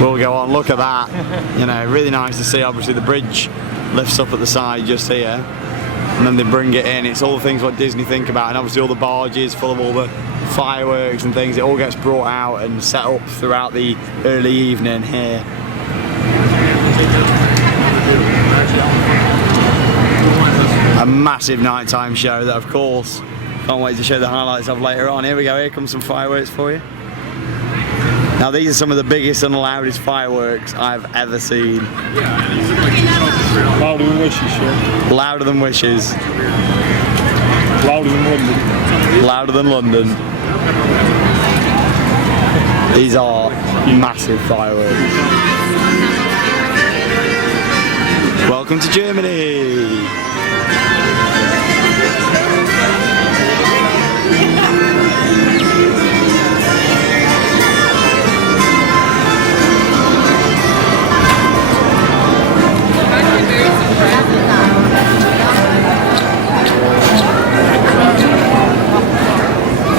We'll go on. Look at that. You know, really nice to see. Obviously the bridge lifts up at the side just here, and then they bring it in. It's all the things what Disney think about, and obviously all the barges full of all the fireworks and things. It all gets brought out and set up throughout the early evening here. A massive nighttime show that, of course, can't wait to show the highlights of later on. Here we go, here comes some fireworks for you. Now these are some of the biggest and loudest fireworks I've ever seen. Louder than wishes, sure. Louder than wishes. Louder than London. Louder than London. These are massive fireworks. Welcome to Germany.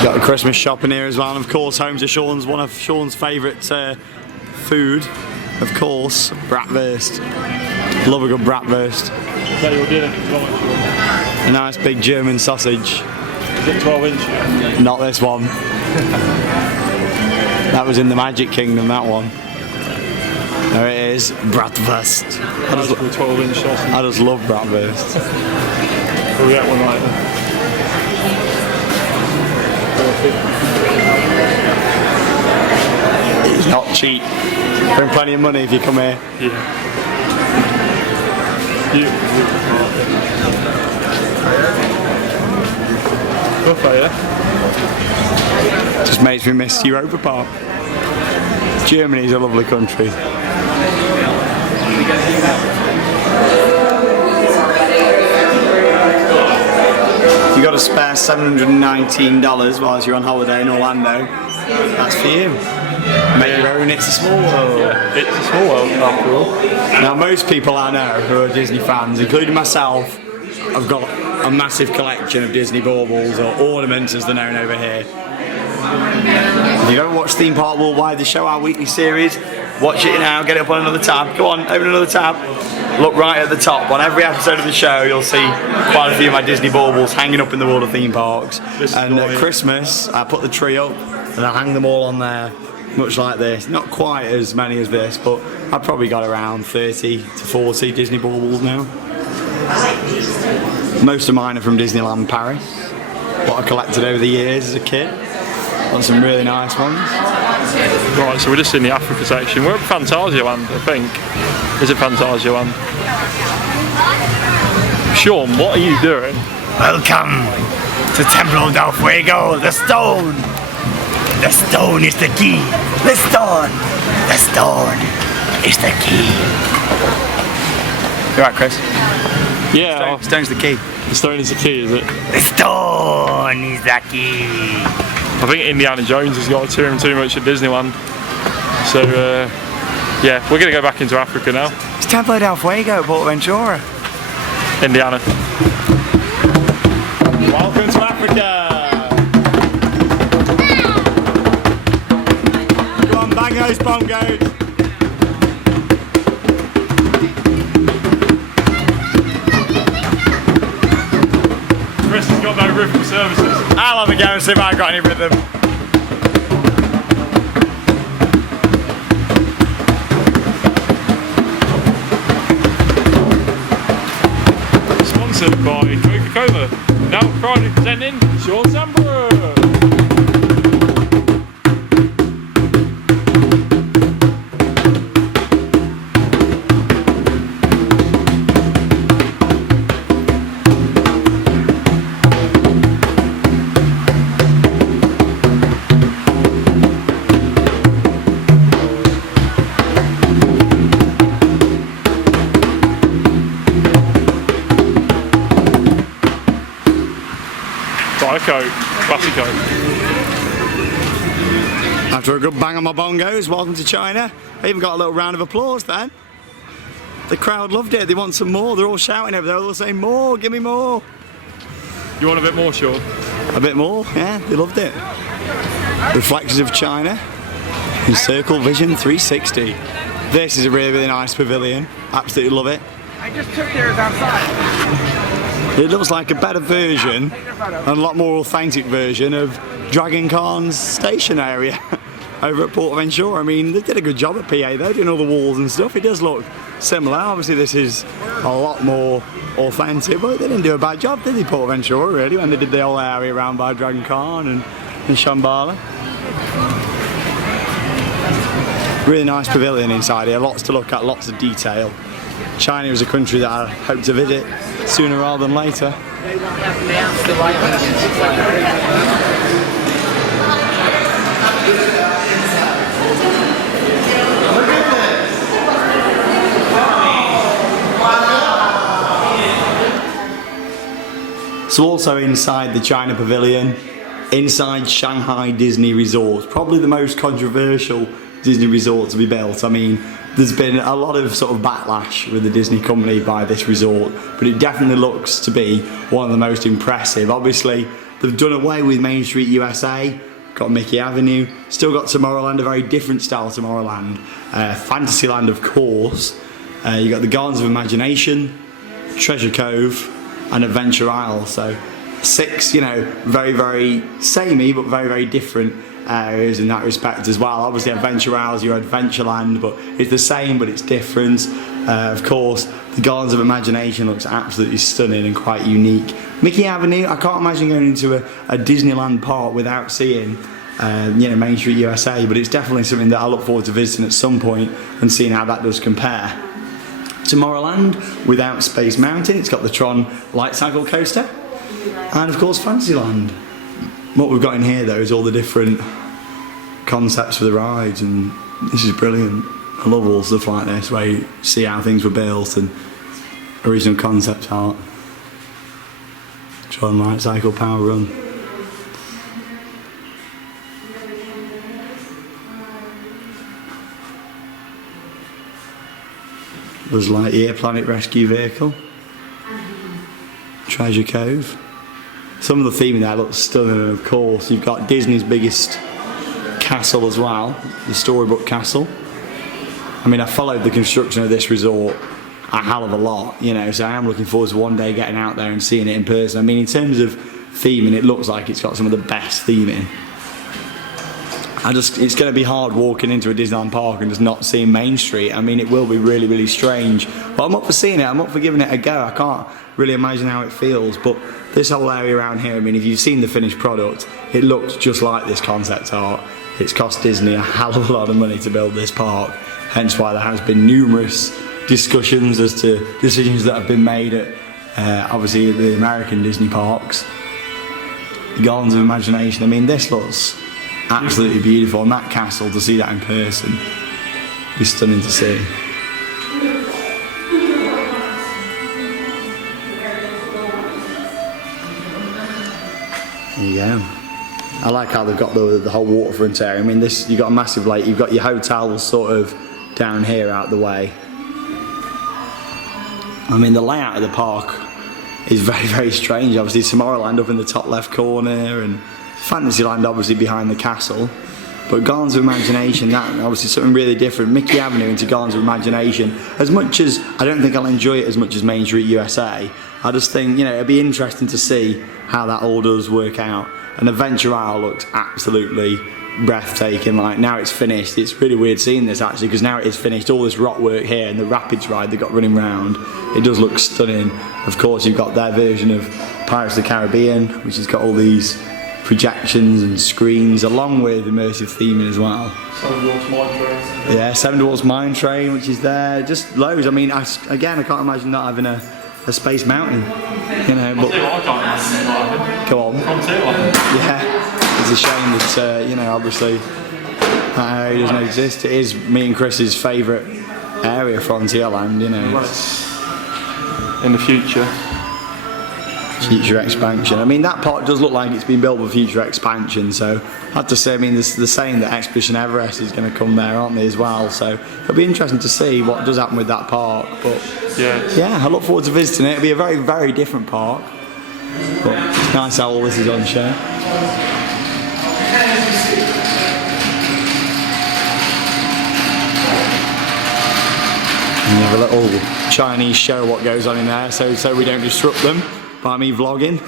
Got the Christmas shopping here as well, and of course home to Sean's, one of Sean's favourite food, of course, bratwurst. Love a good bratwurst. Is that your dinner? A nice big German sausage. Is it 12 inch? Not this one. That was in the Magic Kingdom, that one. There it is, bratwurst. I just 12 inch sausage. I just love bratwurst. We'll get one like that. It's not cheap. Bring plenty of money if you come here. Yeah. Buffet, yeah? Just makes me miss Europa Park. Germany's a lovely country. If you got to spare $719 whilst you're on holiday in Orlando, that's for you. Make your own It's a Small World. Yeah, it's a small world after all. Now most people I know who are Disney fans, including myself, I've got a massive collection of Disney baubles, or ornaments as they're known over here. If you don't watch Theme Park Worldwide, the show, our weekly series, watch it now, get it up on another tab. Go on, open another tab. Look right at the top. On every episode of the show, you'll see quite a few of my Disney baubles hanging up in the world of theme parks. And at Christmas, I put the tree up and I hang them all on there, much like this. Not quite as many as this, but I've probably got around 30 to 40 Disney baubles now. Most of mine are from Disneyland Paris, what I collected over the years as a kid. Got some really nice ones. Right, so we're just in the Africa section. We're at Phantasialand, I think. Is it Phantasialand? Sean, what are you doing? Welcome to Templo del Fuego, the stone. The stone is the key. The stone is the key. You alright, Chris? Yeah. Stone's the key. The stone is the key, is it? The stone is the key. I think Indiana Jones has got to him too much at Disneyland. So, yeah, we're going to go back into Africa now. It's Templo del Fuego, Portaventura. Indiana. Welcome to Africa. Go on, bang those bongos. Chris has got no rhythm services. I'll have a go and see if I've got any rhythm. Sponsored by Coca-Cola. Now proudly presenting Sean Samborough. Classico. After a good bang on my bongos, welcome to China. I even got a little round of applause then. The crowd loved it, they want some more, they're all shouting over there, they're all saying more, give me more. You want a bit more, Sean? A bit more, yeah, they loved it. Reflections of China, Encircle Vision 360. This is a really, really nice pavilion, absolutely love it. I just took theirs outside. It looks like a better version, and a lot more authentic version of Dragon Khan's station area over at Portaventura. I mean, they did a good job at PA though, doing all the walls and stuff. It does look similar. Obviously this is a lot more authentic, but they didn't do a bad job, did they, Portaventura, really, when they did the whole area around by Dragon Khan and Shambhala. Really nice pavilion inside here, lots to look at, lots of detail. China is a country that I hope to visit sooner rather than later. So also inside the China Pavilion, inside Shanghai Disney Resort, probably the most controversial Disney resort to be built. I mean, there's been a lot of sort of backlash with the Disney company by this resort, but it definitely looks to be one of the most impressive. Obviously, they've done away with Main Street USA, got Mickey Avenue, still got Tomorrowland, a very different style Tomorrowland. Fantasyland, of course. You got the Gardens of Imagination, Treasure Cove, and Adventure Isle. So 6, you know, very, very samey, but very, very different areas in that respect as well. Obviously Adventure Isle is your Adventureland, but it's the same but it's different. Of course the Gardens of Imagination looks absolutely stunning and quite unique. Mickey Avenue, I can't imagine going into a Disneyland park without seeing you know, Main Street USA, but it's definitely something that I look forward to visiting at some point and seeing how that does compare. Tomorrowland without Space Mountain, it's got the Tron Light Cycle Coaster, and of course Fantasyland. What we've got in here though is all the different concepts for the rides, and this is brilliant. I love all stuff like this where you see how things were built and original concept art. Tron Light Cycle Power Run. Buzz Lightyear Planet Rescue Vehicle. Treasure Cove. Some of the theming there looks stunning, and of course you've got Disney's biggest castle as well, the Storybook Castle. I mean, I followed the construction of this resort a hell of a lot, you know, so I am looking forward to one day getting out there and seeing it in person. I mean, in terms of theming, it looks like it's got some of the best theming. It's going to be hard walking into a Disneyland park and just not seeing Main Street. I mean, it will be really, really strange. But I'm up for seeing it. I'm up for giving it a go. I can't really imagine how it feels. But this whole area around here, I mean, if you've seen the finished product, it looks just like this concept art. It's cost Disney a hell of a lot of money to build this park. Hence why there has been numerous discussions as to decisions that have been made at, obviously, the American Disney parks. Gardens of Imagination. I mean, this looks absolutely beautiful, and that castle, to see that in person, is stunning to see. There you go. I like how they've got the whole waterfront area. I mean, this, you've got a massive lake, you've got your hotels sort of down here out the way. I mean, the layout of the park is very, very strange. Obviously, Tomorrowland up in the top left corner, and Fantasyland obviously behind the castle. But Gardens of Imagination, that obviously something really different. Mickey Avenue into Gardens of Imagination. As much as I don't think I'll enjoy it as much as Main Street USA, I just think, you know, it'd be interesting to see how that all does work out. And Adventure Isle looks absolutely breathtaking. Like, now it's finished. It's really weird seeing this actually, because now it is finished. All this rock work here and the rapids ride they got running round, it does look stunning. Of course, you've got their version of Pirates of the Caribbean, which has got all these projections and screens, along with immersive theming as well. Seven Dwarfs Mine Train. Yeah, Seven Dwarfs Mine Train, which is there. Just loads. I mean, again, I can't imagine not having a Space Mountain. You know, but I can't imagine not having. Go on. Frontierland. Yeah, it's a shame that you know, obviously that area doesn't exist. It is me and Chris's favourite area, Frontierland. You know, in the future. Future expansion. I mean, that part does look like it's been built for future expansion, so I have to say, I mean, they're saying that Expedition Everest is going to come there, aren't they, as well, so it'll be interesting to see what does happen with that park. But yeah, I look forward to visiting it. It'll be a very, very different park, but it's nice how all this is on show. And you have a little Chinese show what goes on in there, so we don't disrupt them by me vlogging.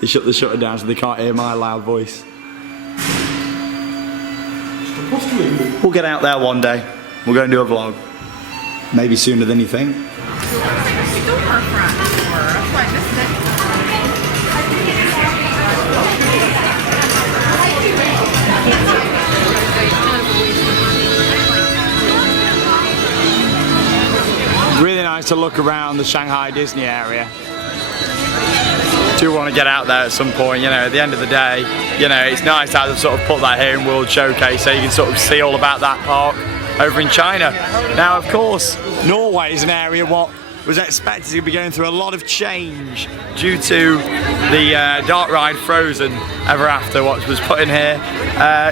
They shut the shutter down so they can't hear my loud voice. We'll get out there one day. We'll go and do a vlog. Maybe sooner than you think. Really nice to look around the Shanghai Disney area. Do want to get out there at some point, you know, at the end of the day, you know, it's nice how they've sort of put that here in World Showcase so you can sort of see all about that park over in China. Now, of course, Norway is an area what was expected to be going through a lot of change due to the dark ride Frozen Ever After, what was put in here,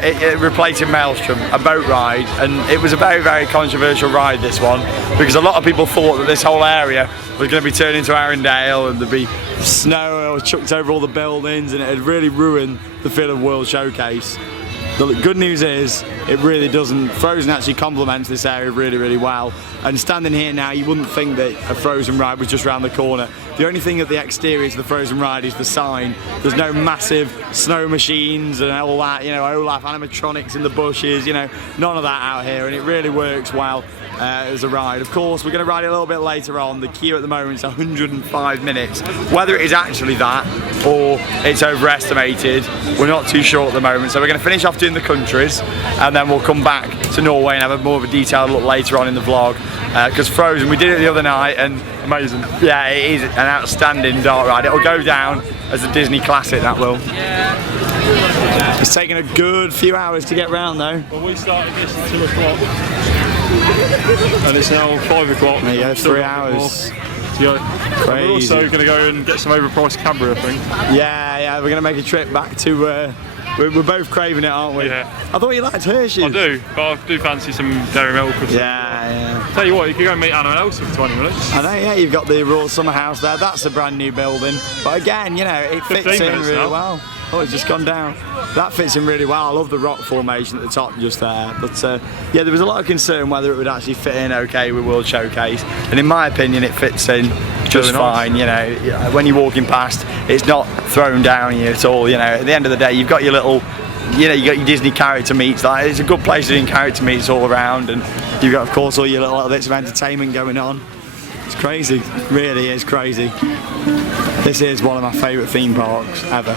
it replacing Maelstrom, a boat ride, and it was a very, very controversial ride, this one, because a lot of people thought that this whole area was going to be turned into Arendelle and there'd be snow chucked over all the buildings, and it had really ruined the feel of World Showcase. The good news is, it really doesn't. Frozen actually complements this area really, really well. And standing here now, you wouldn't think that a Frozen ride was just around the corner. The only thing at the exterior to the Frozen ride is the sign. There's no massive snow machines and all that, you know, Olaf animatronics in the bushes, you know, none of that out here, and it really works well as a ride. Of course, we're going to ride it a little bit later on. The queue at the moment is 105 minutes. Whether it is actually that or it's overestimated, we're not too sure at the moment. So we're going to finish off doing the countries, and then we'll come back to Norway and have a more of a detailed look later on in the vlog. Because Frozen, we did it the other night, and amazing. Yeah, it is an outstanding dark ride. It'll go down as a Disney classic, that will. It's taken a good few hours to get round though. Well, we started this at 2 o'clock. And it's now 5 o'clock. There you go, 3 hours. Yeah. We're also going to go and get some overpriced Cadbury, I think. Yeah, we're going to make a trip back to We're both craving it, aren't we? Yeah. I thought you liked Hershey's. I do, but I do fancy some dairy milk or something. Yeah. Tell you what, you could go and meet Anna and Elsa for 20 minutes. I know, yeah, you've got the Royal Summer House there. That's a brand new building. But again, you know, it fits 15 in minutes really now. well. Oh, it's just gone down. That fits in really well. I love the rock formation at the top just there. But yeah, there was a lot of concern whether it would actually fit in okay with World Showcase. And in my opinion, it fits in just Really nice. fine. You know, when you're walking past, it's not thrown down you at all. You know, at the end of the day, you've got your little, you know, you got your Disney character meets. Like, it's a good place to do character meets all around, and you've got, of course, all your little bits of entertainment going on. It's crazy, it really is crazy. This is one of my favourite theme parks ever.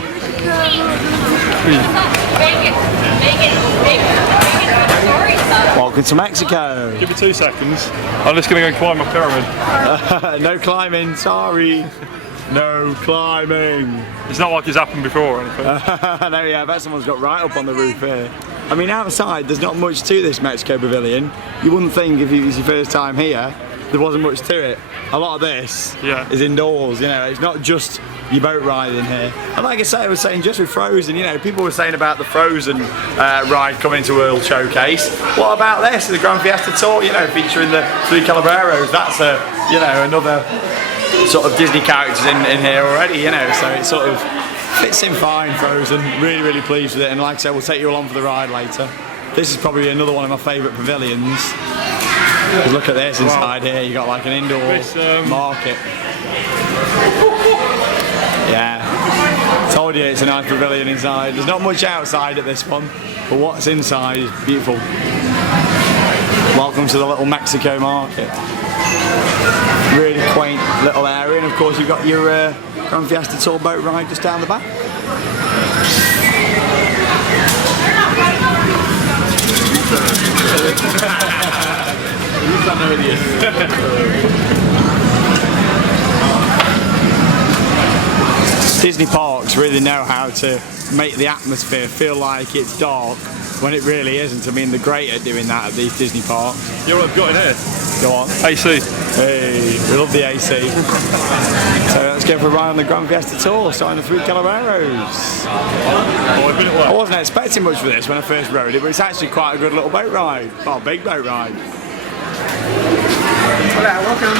Welcome to Mexico. Give me 2 seconds. I'm just going to go and climb my pyramid. No climbing, sorry. No climbing. It's not like it's happened before or anything. No, yeah, I bet someone's got right up on the roof here. I mean, outside, there's not much to this Mexico Pavilion. You wouldn't think if it was your first time here, there wasn't much to it. A lot of this is indoors, you know, it's not just your boat ride in here. And like I say, I was saying just with Frozen, you know, people were saying about the Frozen ride coming to World Showcase. What about this, the Grand Fiesta Tour, you know, featuring the 3 Calaveros? That's a, you know, another sort of Disney characters in here already, you know, so it sort of fits in fine, Frozen. Really, really pleased with it, and like I said, we'll take you along for the ride later. This is probably another one of my favourite pavilions. Look at this inside here, you got like an indoor market. Yeah, told you it's a nice pavilion inside. There's not much outside at this one, but what's inside is beautiful. Welcome to the little Mexico market. Really quaint little area, and of course you've got your Grand Fiesta Tour boat ride just down the back. Disney parks really know how to make the atmosphere feel like it's dark when it really isn't. I mean, they're great at doing that at these Disney parks. You know what I've got in here? Go on. AC. Hey, we love the AC. So let's go for a ride on the Grand Fiesta Tour, starting the 3 Calaveros. I wasn't expecting much for this when I first rode it, but it's actually quite a good little boat ride. Well, big boat ride. Hola, welcome.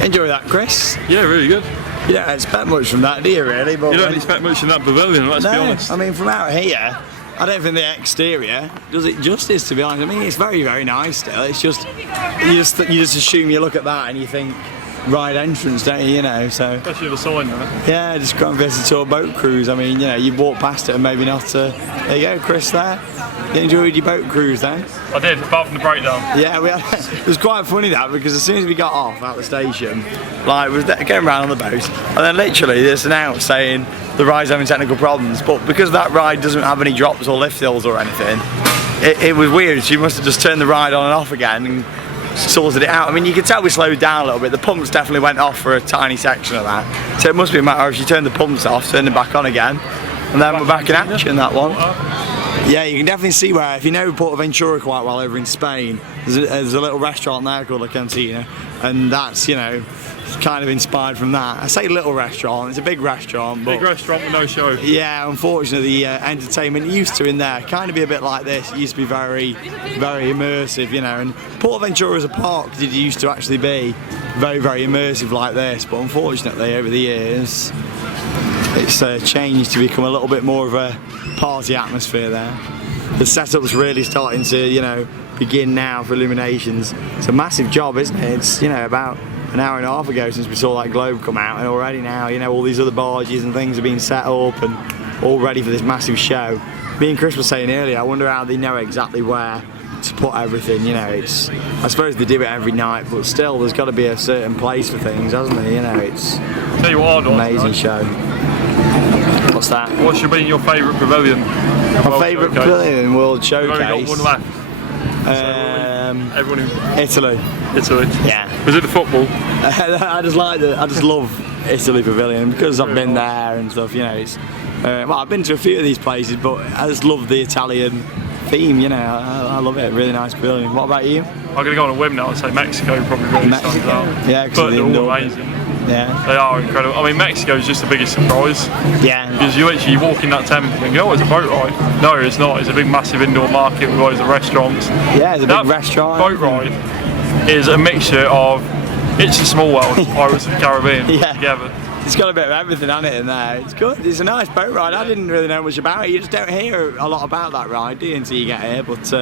Enjoy that, Chris? Yeah, really good. You don't expect much from that, do you, really? But you don't expect much from that pavilion, let's be honest. I mean, from out here, I don't think the exterior does it justice, to be honest. I mean, it's very, very nice still. It's just, you just assume you look at that and you think, ride entrance, don't you? You know, so. Especially the sign there. Yeah, just Grand Vista Tour boat cruise. I mean, you know, you walk past it and maybe not. There you go, Chris. There. You enjoyed your boat cruise then? I did, apart from the breakdown. Yeah, it was quite funny that, because as soon as we got off at the station, like, we was going around on the boat, and then literally there's an announcement saying the ride's having technical problems, but because that ride doesn't have any drops or lift hills or anything, it was weird. She must have just turned the ride on and off again and sorted it out. I mean, you could tell we slowed down a little bit. The pumps definitely went off for a tiny section of that, so it must be a matter of she turned the pumps off, turned them back on again, and then we're back in action, that one. Yeah, you can definitely see where, if you know Portaventura quite well over in Spain, there's a little restaurant there called La Cantina, and that's, you know, kind of inspired from that. I say little restaurant, it's a big restaurant, but... Big restaurant with no show. Yeah, unfortunately the entertainment used to in there kind of be a bit like this. It used to be very, very immersive, you know, and Portaventura as a park did used to actually be very, very immersive like this, but unfortunately over the years it's changed to become a little bit more of a party atmosphere there. The setup's really starting to, you know, begin now for Illuminations. It's a massive job, isn't it? It's, you know, about an hour and a half ago since we saw that globe come out, and already now, you know, all these other barges and things are being set up and all ready for this massive show. Me and Chris were saying earlier, I wonder how they know exactly where to put everything, you know. It's, I suppose they do it every night, but still there's got to be a certain place for things, hasn't there? You know, it's Tell you what, an amazing show. What's that? What should be your favourite pavilion? My favourite pavilion in World Showcase? You've only got one left. Everyone in Italy. Italy? Yeah. Was it the football? I just love Italy Pavilion because I've been there and stuff, you know. It's, well, I've been to a few of these places, but I just love the Italian theme, you know. I love it. Really nice pavilion. What about you? I'm going to go on a whim now and say Mexico probably really stands out. Yeah, but they're all amazing. Yeah. They are incredible. I mean, Mexico is just the biggest surprise. Yeah. Because you walk in that temple and go, oh, it's a boat ride. No, it's not. It's a big, massive indoor market with loads of restaurants. Yeah, it's a big restaurant. Boat ride is a mixture of It's a Small World, Pirates of the Caribbean together. It's got a bit of everything on it in there. It's good. It's a nice boat ride. I didn't really know much about it. You just don't hear a lot about that ride, do you, until you get here. But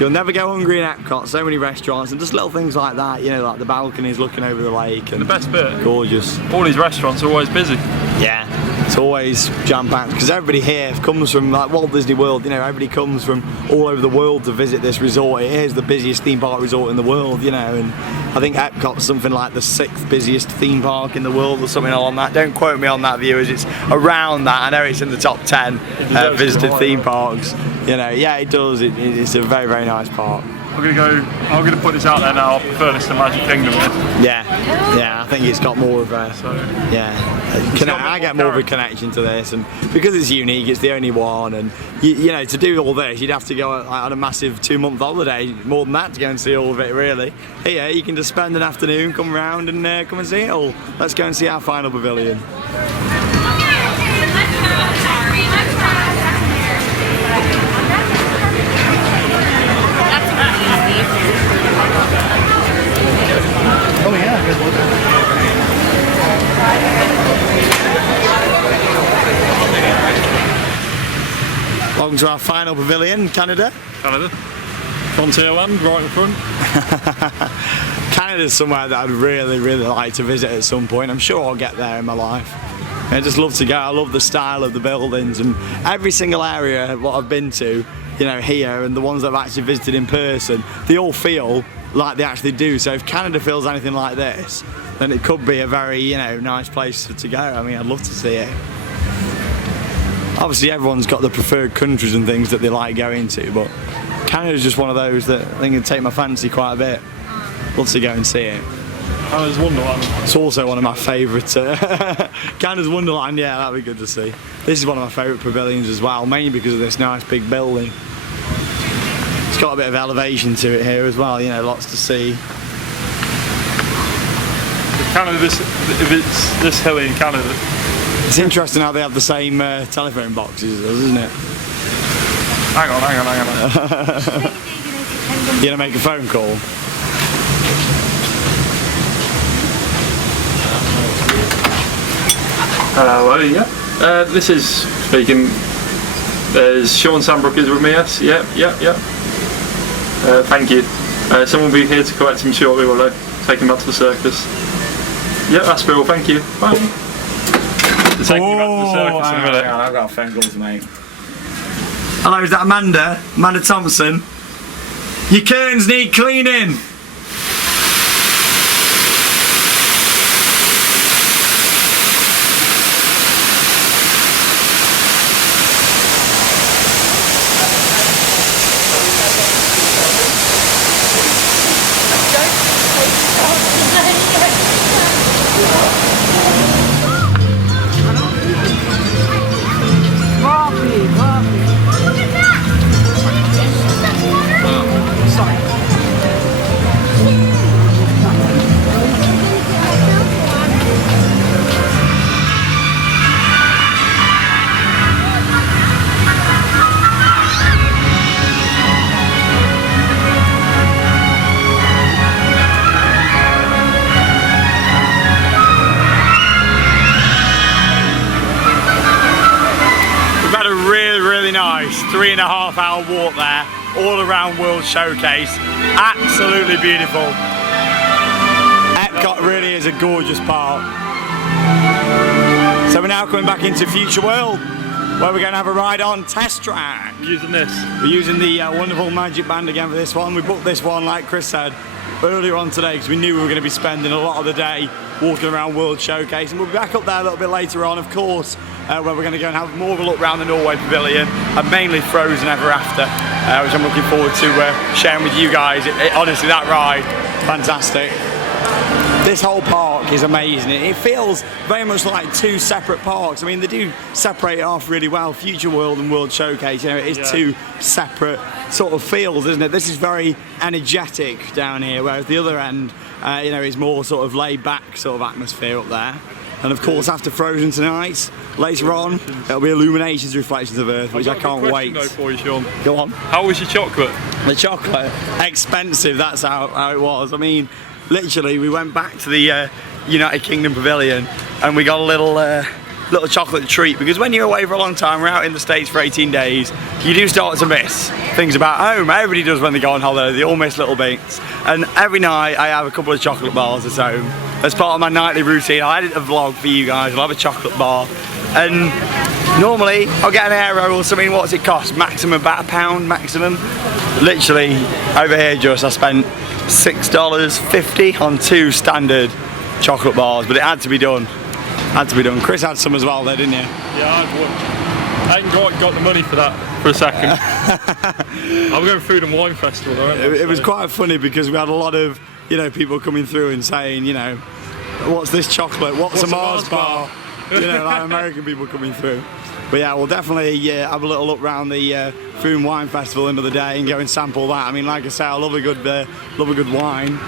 you'll never go hungry in Epcot. So many restaurants and just little things like that. You know, like the balconies looking over the lake. And the best bit, gorgeous. All these restaurants are always busy. Yeah. It's always jam-packed because everybody here comes from, like, Walt Disney World. You know, everybody comes from all over the world to visit this resort. It is the busiest theme park resort in the world, you know, and I think Epcot's something like the 6th busiest theme park in the world or something along that. Don't quote me on that, viewers. It's around that. I know it's in the top 10 visited theme parks. You know, yeah, it does. It's a very, very nice park. I'm gonna put this out there now. I prefer this to Magic Kingdom. Yeah, I think it's got more of a, I get more of a connection to this, and because it's unique, it's the only one, and you know, to do all this, you'd have to go on a massive 2-month holiday, more than that, to go and see all of it, really. Here, you can just spend an afternoon, come around and come and see it all. Let's go and see our final pavilion. Oh yeah, good one. Welcome to our final pavilion, Canada. Frontierland, right in front. Canada's somewhere that I'd really, really like to visit at some point. I'm sure I'll get there in my life. I just love to go. I love the style of the buildings and every single area what I've been to, you know, here, and the ones that I've actually visited in person, they all feel like they actually do. So if Canada feels anything like this, then it could be a very, you know, nice place to go. I mean, I'd love to see it. Obviously everyone's got the preferred countries and things that they like going to, but Canada's just one of those that I think would take my fancy quite a bit. Love to go and see it. Canada's Wonderland. It's also one of my favourite. Canada's Wonderland, yeah, that'd be good to see. This is one of my favourite pavilions as well, mainly because of this nice big building. It's got a bit of elevation to it here as well, you know, lots to see. Canada, if it's this hilly in Canada. It's interesting how they have the same telephone boxes as us, isn't it? Hang on. You gonna make a phone call? Hello, yeah. This is speaking. Sean Sandbrook is with me, yes? Yeah. Thank you. Someone will be here to collect him shortly, will they? Take him back to the circus. Yeah, that's Bill, thank you. Bye. Take you back to the circus in a minute. I've got a phone call to make. Hello, is that Amanda? Amanda Thompson? Your curtains need cleaning. Nice 3.5 hour walk there, all around World Showcase. Absolutely beautiful. Epcot really is a gorgeous park. So we're now coming back into Future World, where we're going to have a ride on Test Track. Using this? We're using the wonderful Magic Band again for this one. We booked this one, like Chris said, earlier on today because we knew we were going to be spending a lot of the day walking around World Showcase, and we'll be back up there a little bit later on, of course, where we're going to go and have more of a look around the Norway Pavilion and mainly Frozen Ever After, which I'm looking forward to sharing with you guys. Honestly, that ride, fantastic. This whole park is amazing. It feels very much like two separate parks. I mean, they do separate it off really well. Future World and World Showcase, you know, it is two separate sort of feels, isn't it? This is very energetic down here, whereas the other end, you know, is more sort of laid back sort of atmosphere up there. And of course, after Frozen tonight, later on, it'll be Illuminations, Reflections of Earth, which I can't wait. Though for you, Sean. Go on. How was your chocolate? The chocolate, expensive. That's how it was. I mean, literally, we went back to the United Kingdom Pavilion and we got a little chocolate treat, because when you're away for a long time, we're out in the States for 18 days, you do start to miss things about home. Everybody does when they go on holiday, they all miss little bits. And every night I have a couple of chocolate bars at home as part of my nightly routine. I'll edit a vlog for you guys, I'll have a chocolate bar. And normally I'll get an Aero or something. What's it cost? Maximum about £1 maximum. Literally over here just I spent $6.50 on 2 standard chocolate bars, but it had to be done. Had to be done. Chris had some as well there, didn't you? Yeah, I hadn't quite got the money for that for a second. I'm going to Food and Wine Festival though, it was quite funny because we had a lot of, you know, people coming through and saying, you know, what's this chocolate? What's a Mars bar? You know, like American people coming through. But yeah, we'll definitely have a little look around the Food and Wine Festival end of the day and go and sample that. I mean, like I say, I love a good wine.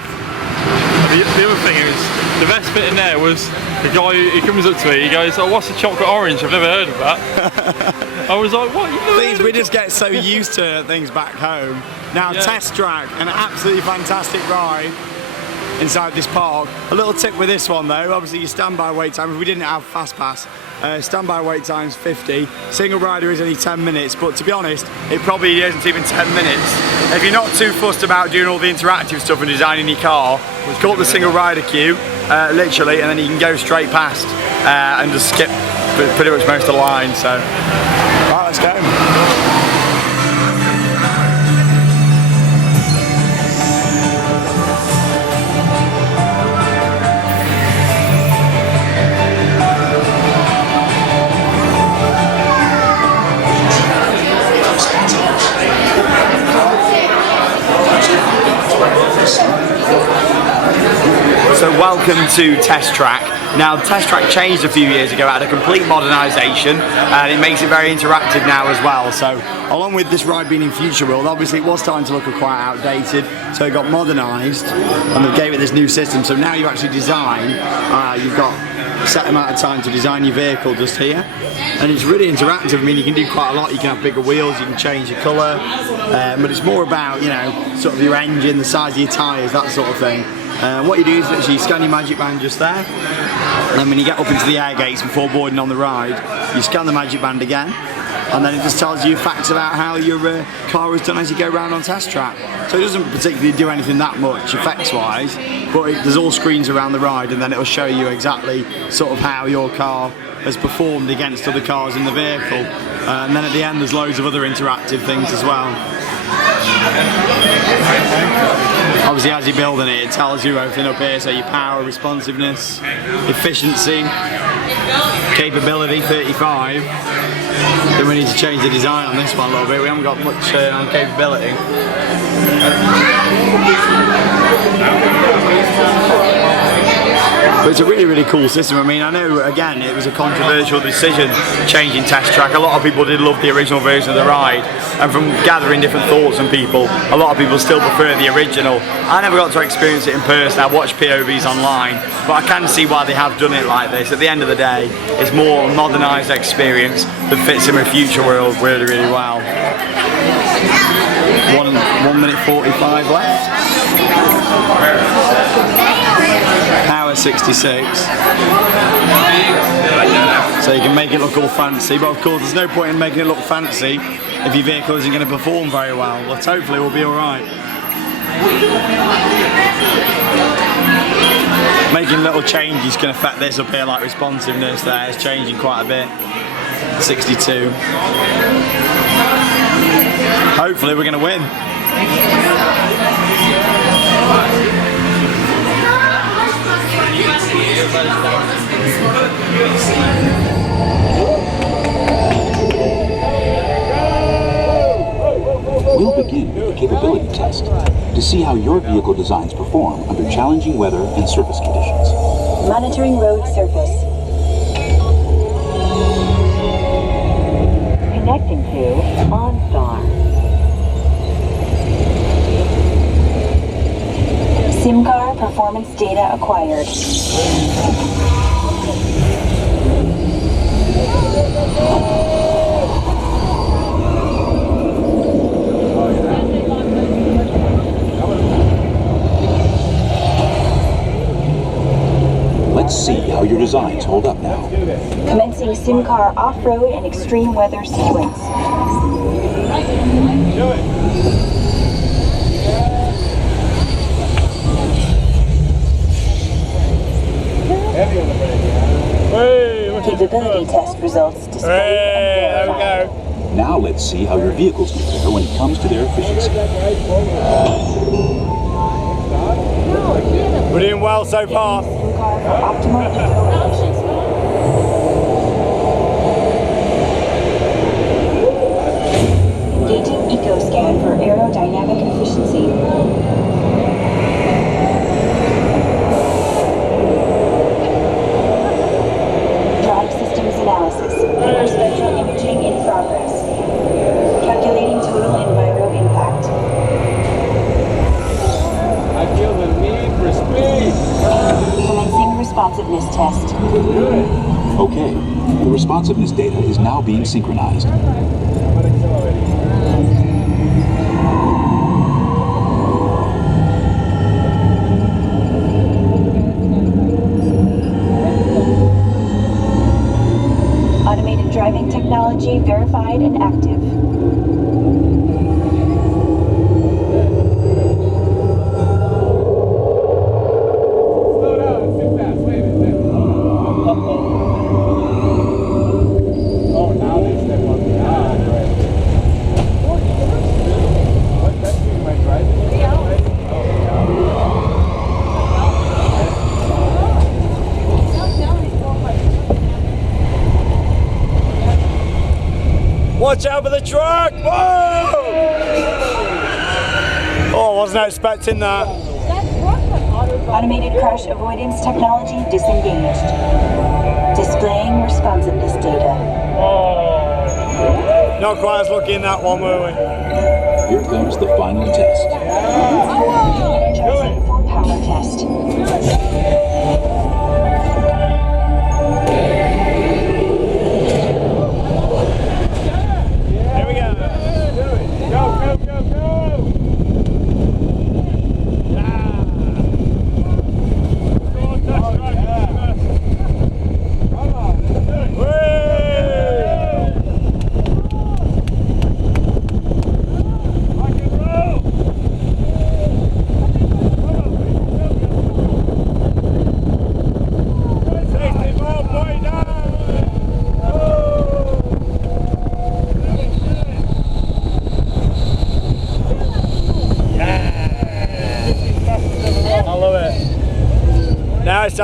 The other thing is, the best bit in there was the guy, he comes up to me, he goes, oh, what's a chocolate orange? I've never heard of that. I was like, what? We just get so used to things back home. Now, Test Track, an absolutely fantastic ride inside this park. A little tip with this one though, obviously your standby wait time, if we didn't have Fast Pass, standby wait time's 50, single rider is only 10 minutes, but to be honest, it probably isn't even 10 minutes. If you're not too fussed about doing all the interactive stuff and designing your car, go up the single rider queue, literally, and then you can go straight past and just skip pretty much most of the line, so. Right, let's go. So welcome to Test Track. Now Test Track changed a few years ago, it had a complete modernisation and it makes it very interactive now as well. So along with this ride being in Future World, obviously it was starting to look quite outdated, so it got modernised and they gave it this new system. So now you actually design, you've got a set amount of time to design your vehicle just here, and it's really interactive. I mean, you can do quite a lot. You can have bigger wheels, you can change your colour, but it's more about, you know, sort of your engine, the size of your tyres, that sort of thing. What you do is literally scan your Magic Band just there, and then when you get up into the air gates before boarding on the ride, you scan the Magic Band again, and then it just tells you facts about how your car is done as you go around on test track. So it doesn't particularly do anything that much effects-wise, but there's all screens around the ride, and then it'll show you exactly sort of how your car has performed against other cars in the vehicle. And then at the end there's loads of other interactive things as well. Obviously as you're building it, it tells you everything up here, so your power, responsiveness, efficiency, capability 35. Then we need to change the design on this one a little bit, we haven't got much on capability. But it's a really, really cool system. I mean, I know, again, it was a controversial decision changing test track. A lot of people did love the original version of the ride, and from gathering different thoughts from people, a lot of people still prefer the original. I never got to experience it in person. I watched POVs online, but I can see why they have done it like this. At the end of the day, it's more a modernised experience that fits in with Future World really, really well. 1 minute 45 left. Power 66. So you can make it look all fancy, but of course there's no point in making it look fancy if your vehicle isn't going to perform very well. But hopefully we'll be alright. Making little changes can affect this up here, like responsiveness there is changing quite a bit. 62. Hopefully we're going to win. We'll begin with the capability test to see how your vehicle designs perform under challenging weather and surface conditions. Monitoring road surface. Connecting to OnStar. SIM car performance data acquired. Let's see how your designs hold up now. Commencing SIM car off-road and extreme weather sequence. Capability test results displayed and verified. Now let's see how your vehicles compare when it comes to their efficiency. We're doing well so far. Engaging EcoScan for aerodynamic efficiency. Drive systems analysis. Hyperspectral imaging in progress. Calculating total enviro impact. I feel the need for speed. Commencing responsiveness test. Okay, the responsiveness data is now being synchronized. Automated driving technology verified and active. Watch out for the truck! Whoa! Oh, wasn't expecting that. Automated crash avoidance technology disengaged. Displaying responsiveness data. Oh. Not quite as lucky in that one, were we? Here comes the final test. Energizing for power test.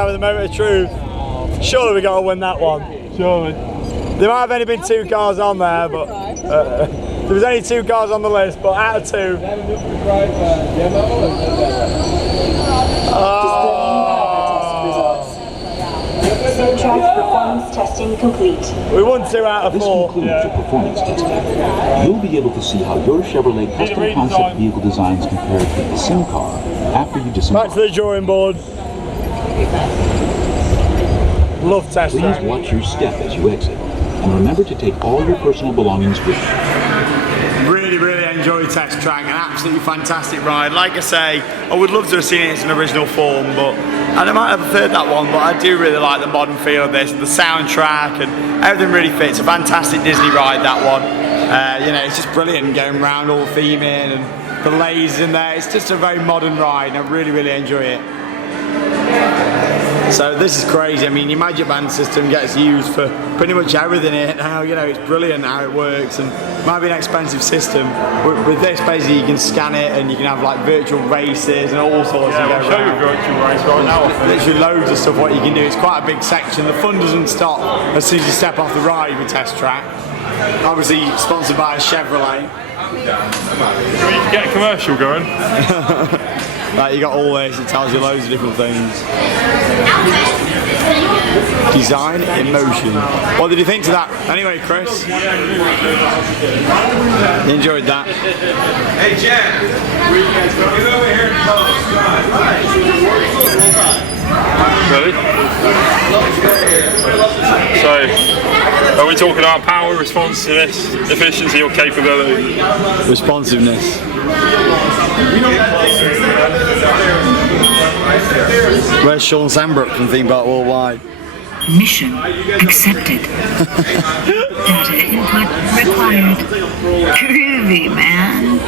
time with the moment of truth. Surely we got to win that one. Surely. There might have only been 2 cars on there, but there was only 2 cars on the list, but out of 2. Track performance testing complete. We won 2 out of 4. This concludes your performance testing. You'll be able to see how your Chevrolet custom concept vehicle designs compare to the sim car after you disembark. Back to the drawing board. Love test Please track. watch your step as you exit, and remember to take all your personal belongings with you. Really, really enjoyed Test Track, an absolutely fantastic ride. Like I say, I would love to have seen it in its original form, and I might have preferred that one, but I do really like the modern feel of this, the soundtrack, and everything really fits. A fantastic Disney ride, that one. You know, it's just brilliant going around all theming and the lasers in there. It's just a very modern ride, and I really, really enjoy it. So this is crazy. I mean, your Magic Band system gets used for pretty much everything here now. You know, it's brilliant how it works, and it might be an expensive system. With this, basically, you can scan it and you can have like virtual races and all sorts. Yeah, we'll show you a virtual race right now. Literally loads of stuff what you can do. It's quite a big section. The fun doesn't stop as soon as you step off the ride with Test Track. Obviously sponsored by Chevrolet. We can get a commercial going. Like, you got all this, it tells you loads of different things. Design in motion. What did you think to that? Anyway, Chris? You enjoyed that? Hey, Jen. Get over here and Ready? So, are we talking about power, responsiveness, efficiency, or capability? Responsiveness. Where's Sean Sandbrook from Theme Park Worldwide? Mission accepted. Data input required. Groovy, man.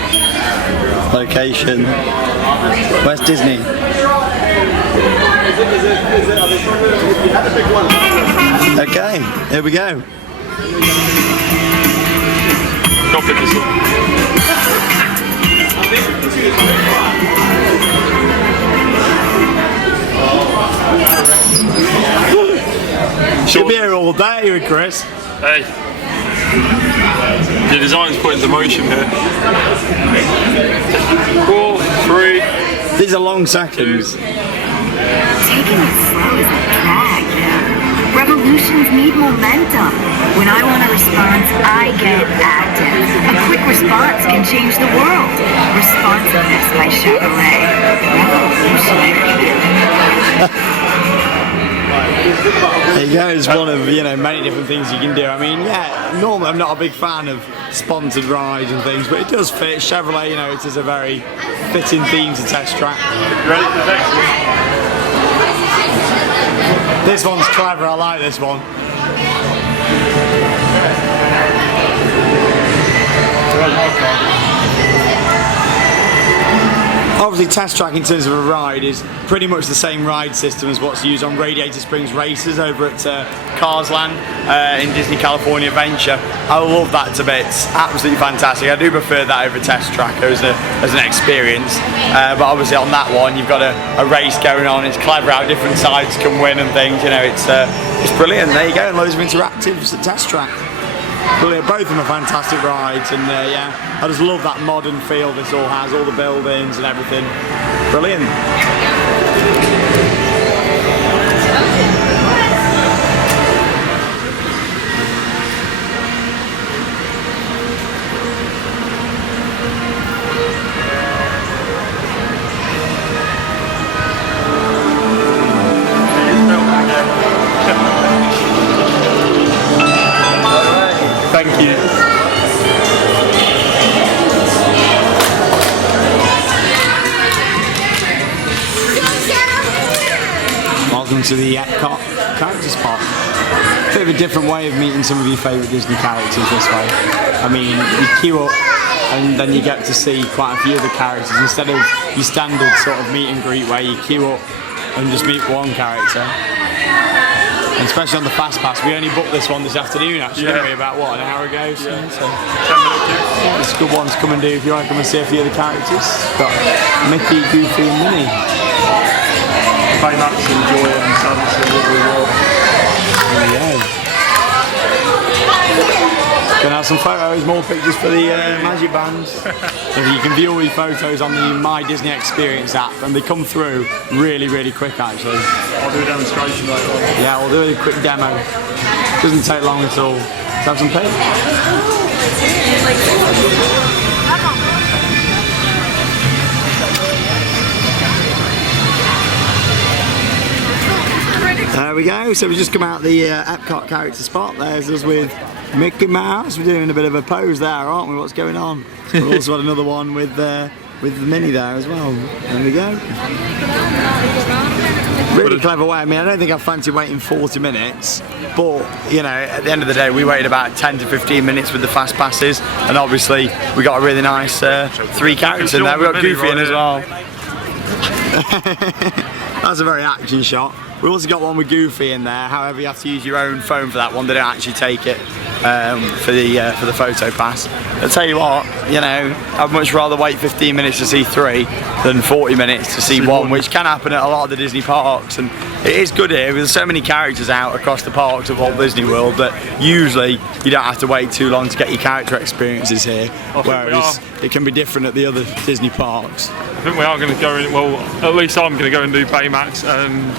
Location. Where's Disney? Okay, here we go. Don't pick this up. Should be here all day with Chris. Hey, the design's put into motion here. 4, 3. These are long seconds. Taking it slow is a drag, man. Revolutions need momentum. When I want a response, I get active. A quick response can change the world. Responsiveness by Chevrolet. Revolutionary. There you go, it's one of, you know, many different things you can do. I mean, yeah, normally I'm not a big fan of sponsored rides and things, but it does fit. Chevrolet, you know, it is a very fitting theme to Test Track. Ready for the next one? This one's clever, I like this one. Obviously, Test Track in terms of a ride is pretty much the same ride system as what's used on Radiator Springs Races over at Cars Land in Disney California Adventure. I love that to bits, absolutely fantastic. I do prefer that over Test Track as an experience, but obviously on that one you've got a race going on. It's clever how different sides can win and things, you know, it's brilliant. There you go, loads of interactives at Test Track. Brilliant. Both of them are fantastic rides, and yeah, I just love that modern feel this all has, all the buildings and everything. Brilliant. Thank you. Welcome to the Epcot character spot. Bit of a different way of meeting some of your favourite Disney characters this way. I mean, you queue up and then you get to see quite a few of the characters instead of your standard sort of meet and greet where you queue up and just meet one character. And especially on the Fast Pass, we only booked this one this afternoon actually, didn't we? About what, an hour ago? So 10 minutes. Yeah, it's a good one to come and do if you want to come and see a few of the characters. Got Mickey, Goofy and Minnie. Baymax and Joy and Gonna have some photos, more pictures for the magic bands. So you can view all these photos on the My Disney Experience app, and they come through really, really quick actually. I'll do a demonstration later on. Yeah, we'll do a quick demo. Doesn't take long at all. Let's have some pic. There we go, so we just come out the Epcot character spot. There's us with Mickey Mouse. We're doing a bit of a pose there, aren't we? What's going on? We've also got another one with the Minnie there as well. There we go. Really clever way. I mean, I don't think I fancy waiting 40 minutes, but you know, at the end of the day, we waited about 10 to 15 minutes with the fast passes, and obviously we got a really nice 3 characters in there. We got Goofy in as well. That's a very action shot. We also got one with Goofy in there. However, you have to use your own phone for that one. They don't actually take it for the photo pass. I'll tell you what, you know, I'd much rather wait 15 minutes to see 3 than 40 minutes to see one, which can happen at a lot of the Disney parks. And it is good here. There's so many characters out across the parks of Walt Disney World that usually you don't have to wait too long to get your character experiences here. Whereas it can be different at the other Disney parks. I think we are going to go in, well, at least I'm going to go and do Baymax and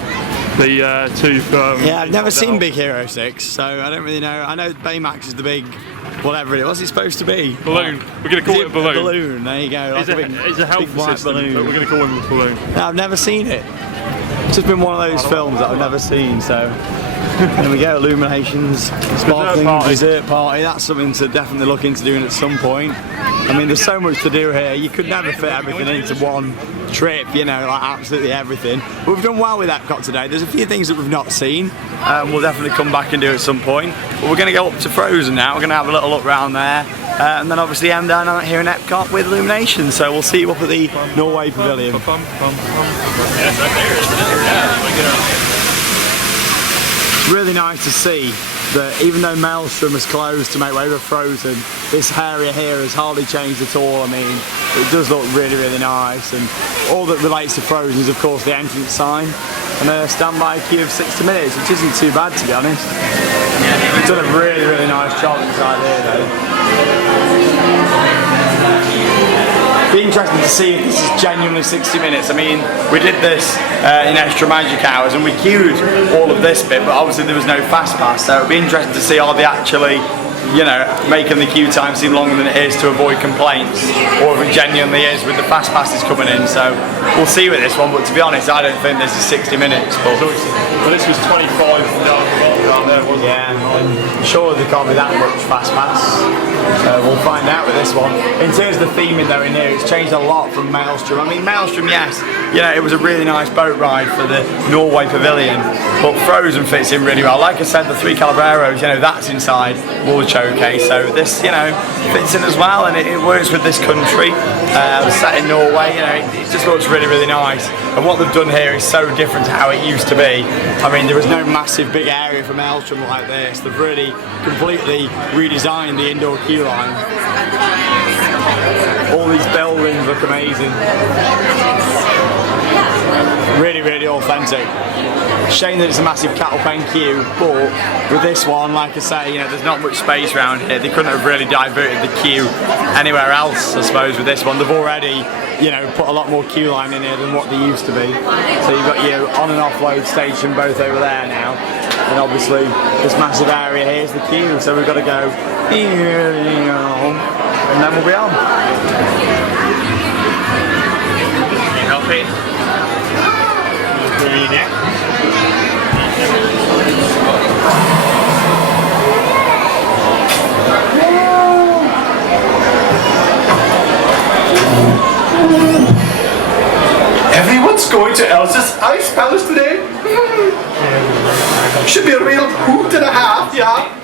the 2 from... Yeah, I've never seen Big Hero 6, so I don't really know. I know Baymax is the big, whatever it is. What's it supposed to be? Balloon. We're going to call it a balloon. Balloon, there you go. It's a health system, balloon. but we're going to call him a balloon. No, I've never seen it. It's just been one of those films that I've never seen, so... There we go, Illuminations, sparkling dessert party. That's something to definitely look into doing at some point. I mean, there's so much to do here. You could never fit everything into one trip, you know, like absolutely everything. But we've done well with Epcot today. There's a few things that we've not seen. We'll definitely come back and do at some point. But we're going to go up to Frozen now. We're going to have a little look around there. And then obviously end down here in Epcot with Illuminations. So we'll see you up at the Norway Pavilion. Really nice to see that even though Maelstrom is closed to make way for Frozen, this area here has hardly changed at all. I mean, it does look really, really nice, and all that relates to Frozen is of course the entrance sign and a standby queue of 60 minutes, which isn't too bad to be honest. We've done a really, really nice job inside here though. Be interesting to see if this is genuinely 60 minutes. I mean, we did this in extra magic hours and we queued all of this bit, but obviously there was no fast pass, so it'd be interesting to see are they actually, you know, making the queue time seem longer than it is to avoid complaints, or if it genuinely is with the fast passes coming in. So we'll see with this one, but to be honest, I don't think this is 60 minutes. But this was 25 down there, wasn't it? Yeah, and surely there can't be that much fast pass. We'll find out with this one. In terms of the theming though in here, it's changed a lot from Maelstrom. I mean, Maelstrom, yes, you know, it was a really nice boat ride for the Norway Pavilion, but Frozen fits in really well. Like I said, the 3 Calabreros, you know, that's inside World Showcase, so this, you know, fits in as well, and it works with this country. Set in Norway, you know, it just looks really, really nice. And what they've done here is so different to how it used to be. I mean, there was no massive big area for Maelstrom like this. They've really completely redesigned the indoor queue line. All these buildings look amazing. Really, really authentic. Shame that it's a massive cattle pen queue, but with this one, like I say, you know, there's not much space around here. They couldn't have really diverted the queue anywhere else, I suppose, with this one. They've already, you know, put a lot more queue line in here than what they used to be. So you've got your on and offload station both over there now, and obviously this massive area here is the queue, so we've got to go here, and then we'll be on. Help it. Everyone's going to Elsa's Ice Palace today. Should be a real hoot and a half, yeah.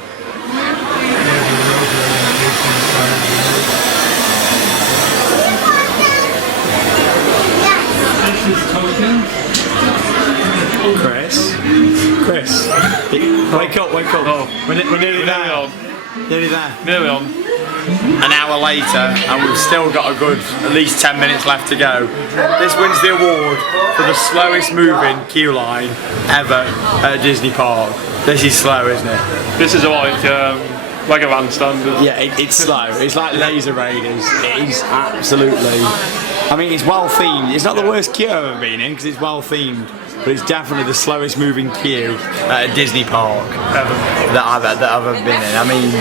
Chris, wake up, wake up. Oh, we're nearly there. Nearly there. Nearly on. An hour later, and we've still got a good at least 10 minutes left to go. This wins the award for the slowest moving queue line ever at a Disney park. This is slow, isn't it? This is like Legoland standard. Yeah, it's slow. It's like Laser Raiders. It is absolutely. I mean, it's well themed. It's not the worst queue I've ever been in because it's well themed, but it's definitely the slowest moving queue at a Disney park that I've ever been in. I mean,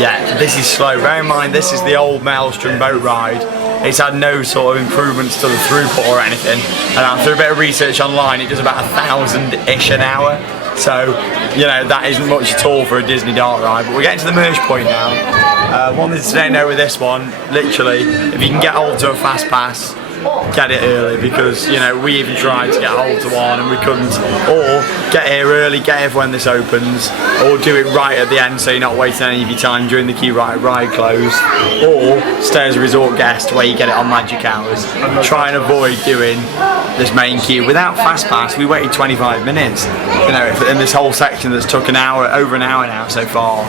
yeah, this is slow. Bear in mind, this is the old Maelstrom boat ride. It's had no sort of improvements to the throughput or anything. And after a bit of research online, it does about 1,000-ish an hour. So, you know, that isn't much at all for a Disney dark ride. But we're getting to the merge point now. One thing to say note with this one, literally, if you can get hold to a fast pass, get it early, because, you know, we even tried to get hold to one and we couldn't. Or get here early, get here when this opens, or do it right at the end so you're not wasting any of your time during the queue ride close, or stay as a resort guest where you get it on magic hours. Try and avoid doing this main queue. Without fast pass, we waited 25 minutes, you know, in this whole section that's took an hour, over an hour now so far.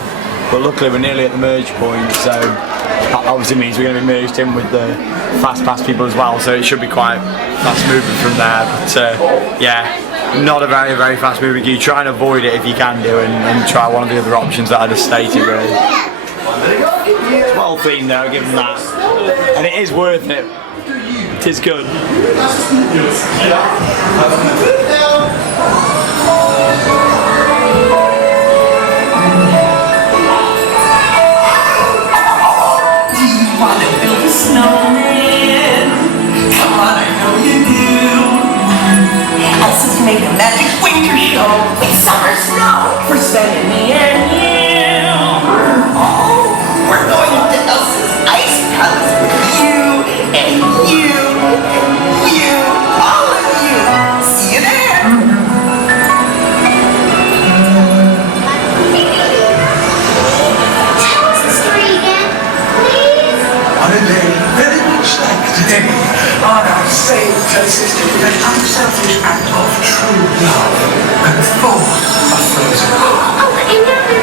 But luckily we're nearly at the merge point, so that obviously means we're going to be merged in with the fast pass people as well, so it should be quite fast moving from there. But yeah, not a very, very fast moving queue. Try and avoid it if you can do, and try one of the other options that I just stated really. It's well themed though, give them that. And it is worth it. It is good. Snowman, come on, I know you do. Elsa's made a magic winter show with summer snow for spending me and you. Oh, we're going to Elsa's ice palace with you and you and you, all of you. See you there. Tell us the story again, please. On a day very much like today, on our same places to an unselfish act of true love and full of frozen. Oh, and now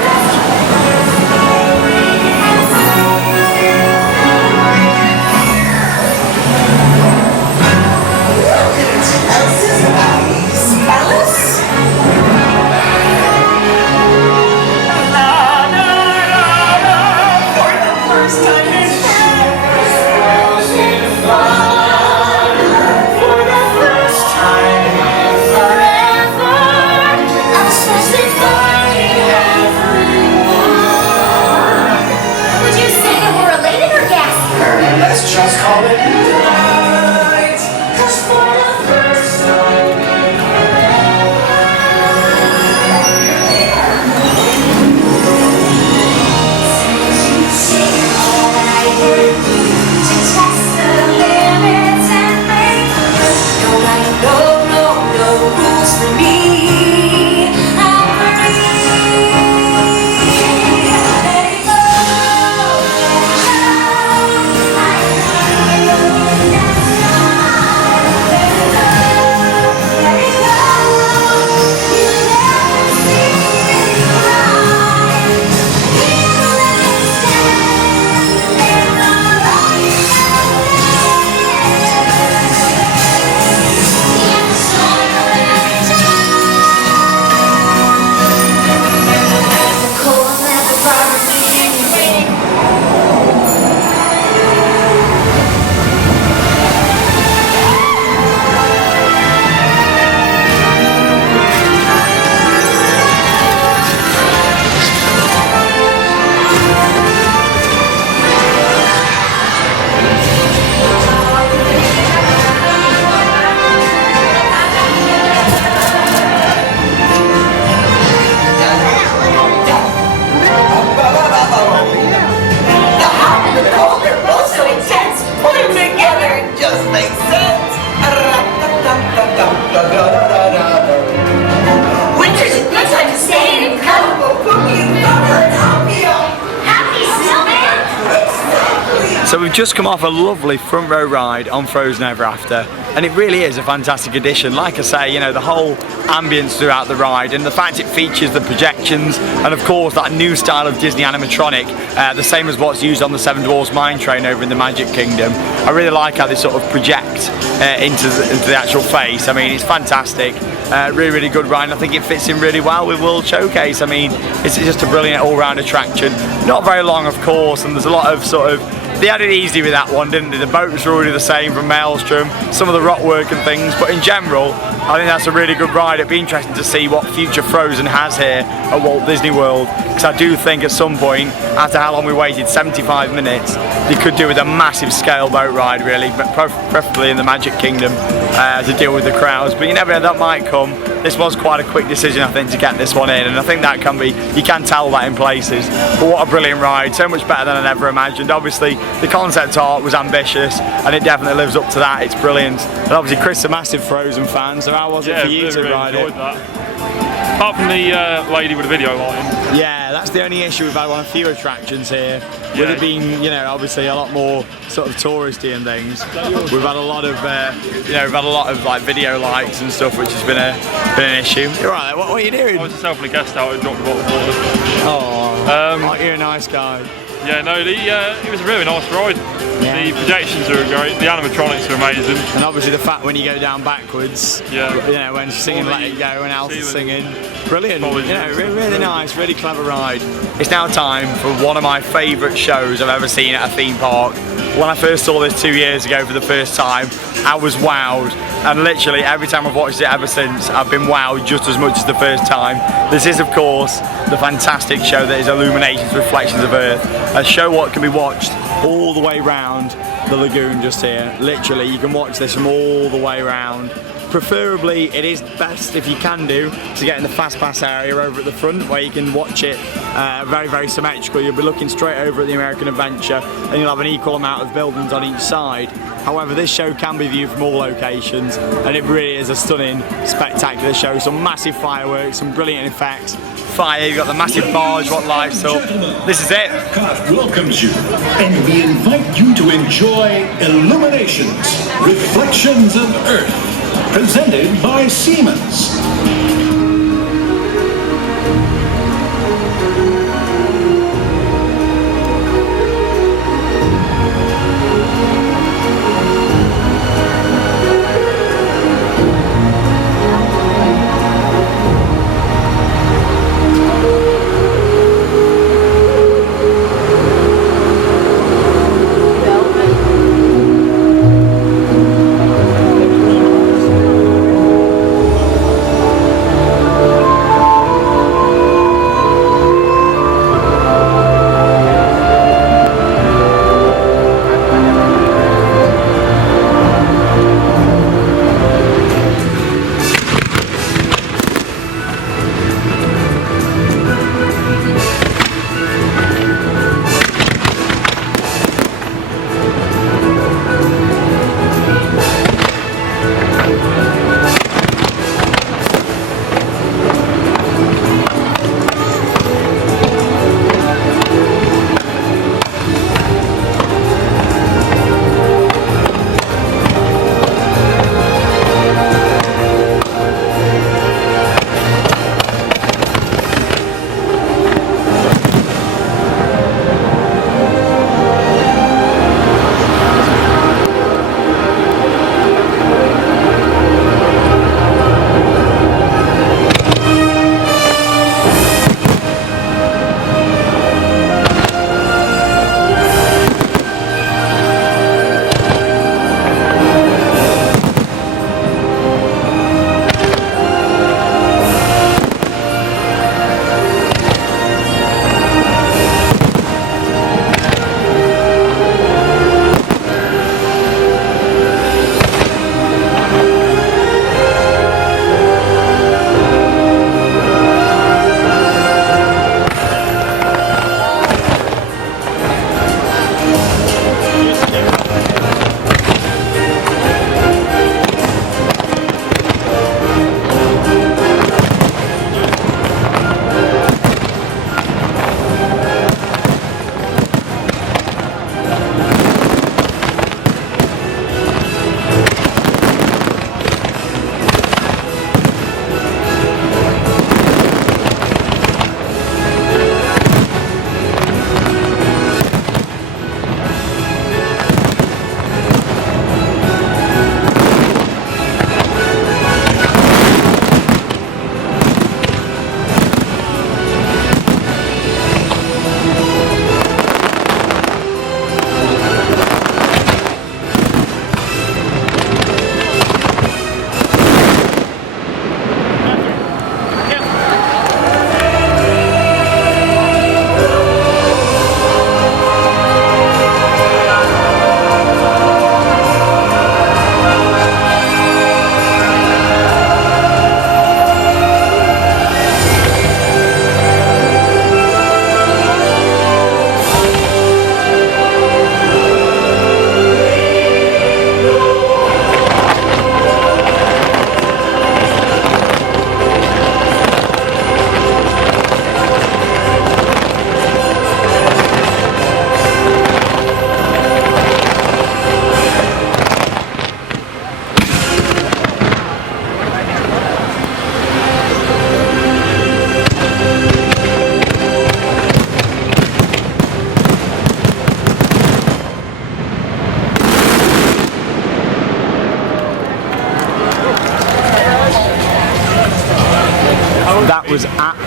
we've just come off a lovely front row ride on Frozen Ever After, and it really is a fantastic addition. Like I say, you know, the whole ambience throughout the ride, and the fact it features the projections, and of course that new style of Disney animatronic, the same as what's used on the Seven Dwarfs Mine Train over in the Magic Kingdom. I really like how they sort of project into the actual face. I mean, it's fantastic. Really, really good ride. I think it fits in really well with World Showcase. I mean, it's just a brilliant all-round attraction. Not very long, of course, and there's a lot of sort of, they had it easy with that one, didn't they? The boats were already the same from Maelstrom, some of the rock work and things, but in general, I think that's a really good ride. It'd be interesting to see what future Frozen has here at Walt Disney World, because I do think at some point, after how long we waited, 75 minutes, they could do with a massive scale boat ride, really, but preferably in the Magic Kingdom to deal with the crowds. But you never know, that might come. This was quite a quick decision, I think, to get this one in, and I think that can be, you can tell that in places. But what a brilliant ride, so much better than I ever imagined. Obviously, the concept art was ambitious, and it definitely lives up to that. It's brilliant. And obviously, Chris is a massive Frozen fan, so how was it for you to ride it? Apart from the lady with the video lighting. Yeah, that's the only issue we've had on a few attractions here. With it being, you know, obviously a lot more sort of touristy and things. We've had a lot of, you know, we've had a lot of like video lights and stuff, which has been an issue. You're right. What are you doing? I was just helping a guest out who dropped the bottle of water. Oh, aren't you a nice guy? Yeah, no, it was a really nice ride. Yeah. The projections are great, the animatronics are amazing. And obviously the fact when you go down backwards, you know, when she's singing Let It Go and Elsa's singing. Brilliant, you know, really nice, really clever ride. It's now time for one of my favourite shows I've ever seen at a theme park. When I first saw this 2 years ago for the first time, I was wowed. And literally every time I've watched it ever since, I've been wowed just as much as the first time. This is, of course, the fantastic show that is Illuminations Reflections of Earth. A show what can be watched all the way round the lagoon just here. Literally, you can watch this from all the way round. Preferably, it is best, if you can do, to get in the fast pass area over at the front where you can watch it very, very symmetrical. You'll be looking straight over at the American Adventure and you'll have an equal amount of buildings on each side. However, this show can be viewed from all locations and it really is a stunning, spectacular show. Some massive fireworks, some brilliant effects. Fire, you've got the massive barge, what lights up. This is it. Epcot welcomes you, and we invite you to enjoy Illuminations, Reflections of Earth, presented by Siemens.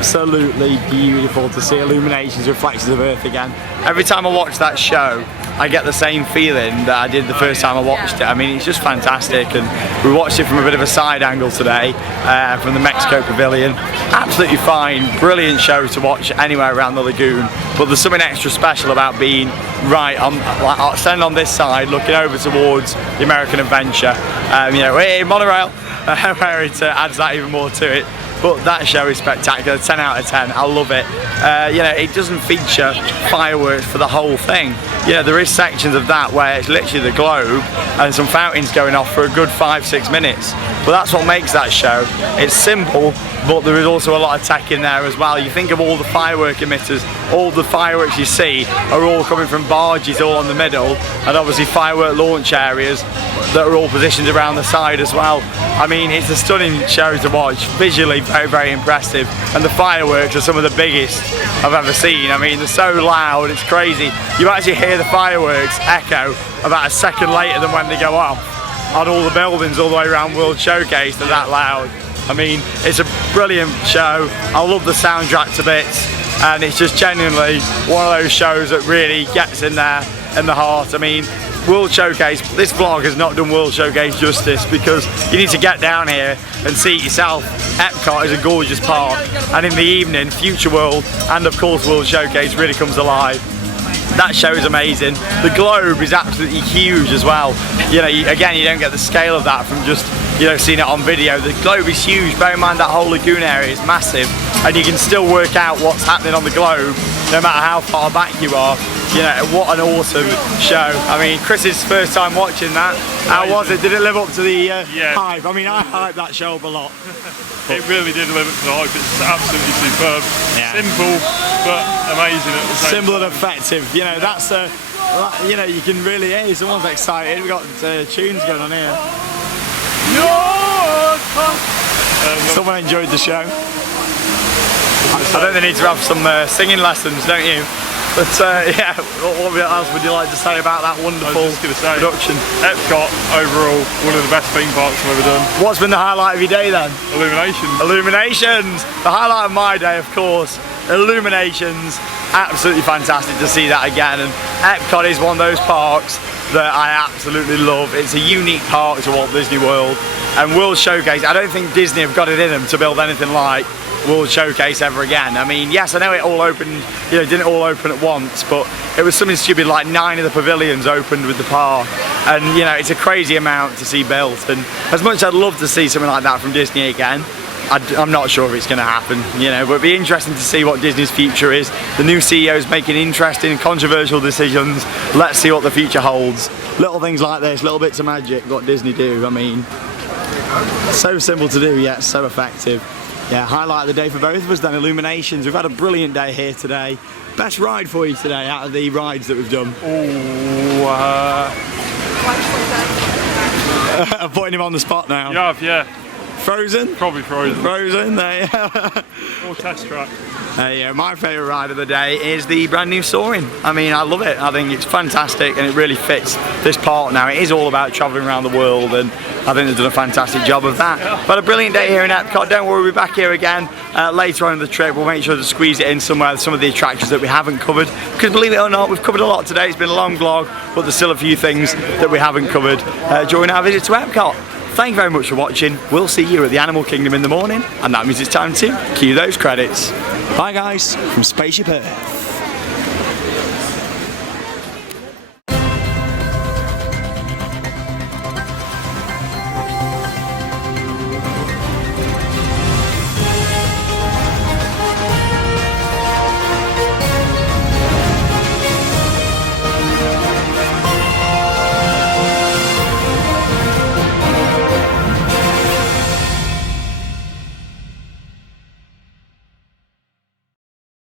absolutely beautiful to see Illuminations, reflections of Earth again. Every time I watch that show, I get the same feeling that I did the first time I watched it. I mean, it's just fantastic, and we watched it from a bit of a side angle today, from the Mexico Pavilion. Absolutely fine, brilliant show to watch anywhere around the lagoon, but there's something extra special about being right on, standing on this side, looking over towards the American Adventure, you know, hey, monorail, where it adds that even more to it. But that show is spectacular, 10 out of 10, I love it. You know, it doesn't feature fireworks for the whole thing. You know, there is sections of that where it's literally the globe and some fountains going off for a good 5-6 minutes. But that's what makes that show. It's simple, but there is also a lot of tech in there as well. You think of all the firework emitters, all the fireworks you see are all coming from barges all on the middle, and obviously firework launch areas that are all positioned around the side as well. I mean, it's a stunning show to watch, visually very, very impressive, and the fireworks are some of the biggest I've ever seen. I mean, they're so loud, it's crazy. You actually hear the fireworks echo about a second later than when they go off on all the buildings all the way around World Showcase. They're that loud. I mean, it's a brilliant show. I love the soundtrack to bits, and it's just genuinely one of those shows that really gets in there in the heart. I mean, World Showcase, this vlog has not done World Showcase justice, because you need to get down here and see it yourself. Epcot is a gorgeous park, and in the evening, Future World and of course World Showcase really comes alive. That show is amazing. The globe is absolutely huge as well. You know, again, you don't get the scale of that from just, you know, seeing it on video. The globe is huge. Bear in mind that whole lagoon area is massive, and you can still work out what's happening on the globe no matter how far back you are. You know, what an awesome show. I mean, Chris's first time watching that. How was it? Did it live up to the hype? I mean, I hyped that show up a lot. It really did live up to the hype. It's absolutely superb. Yeah. Simple, but amazing at the same Simple time. and effective. You know, that's you know, you can really hear someone's excited. We've got tunes going on here. Someone enjoyed the show. I don't need to have some singing lessons, don't you? But yeah, what else would you like to say about that wonderful production? Epcot, overall, one of the best theme parks I've ever done. What's been the highlight of your day then? Illuminations. Illuminations! The highlight of my day, of course, Illuminations. Absolutely fantastic to see that again. And Epcot is one of those parks that I absolutely love. It's a unique park to Walt Disney World. And World Showcase, I don't think Disney have got it in them to build anything like World Showcase ever again. I mean, yes, I know it all opened, you know, didn't all open at once, but it was something stupid like 9 of the pavilions opened with the park, and you know, it's a crazy amount to see built. And as much as I'd love to see something like that from Disney again, I'm not sure if it's going to happen, you know, but it'd be interesting to see what Disney's future is. The new CEO's making interesting, controversial decisions. Let's see what the future holds. Little things like this, little bits of magic, what Disney do. I mean, so simple to do, yet so effective. Yeah, highlight of the day for both of us then, Illuminations. We've had a brilliant day here today. Best ride for you today out of the rides that we've done? I'm putting him on the spot now. You have, yeah. Frozen? Probably Frozen. Frozen, there you go. Or Test Track. Yeah, my favourite ride of the day is the brand new Soaring. I mean, I love it. I think it's fantastic, and it really fits this park now. It is all about travelling around the world, and I think they've done a fantastic job of that. Yeah. But a brilliant day here in Epcot. Don't worry, we'll be back here again later on in the trip. We'll make sure to squeeze it in somewhere, some of the attractions that we haven't covered. Because believe it or not, we've covered a lot today. It's been a long vlog, but there's still a few things that we haven't covered during our visit to Epcot. Thank you very much for watching. We'll see you at the Animal Kingdom in the morning, and that means it's time to cue those credits. Bye guys, from Spaceship Earth.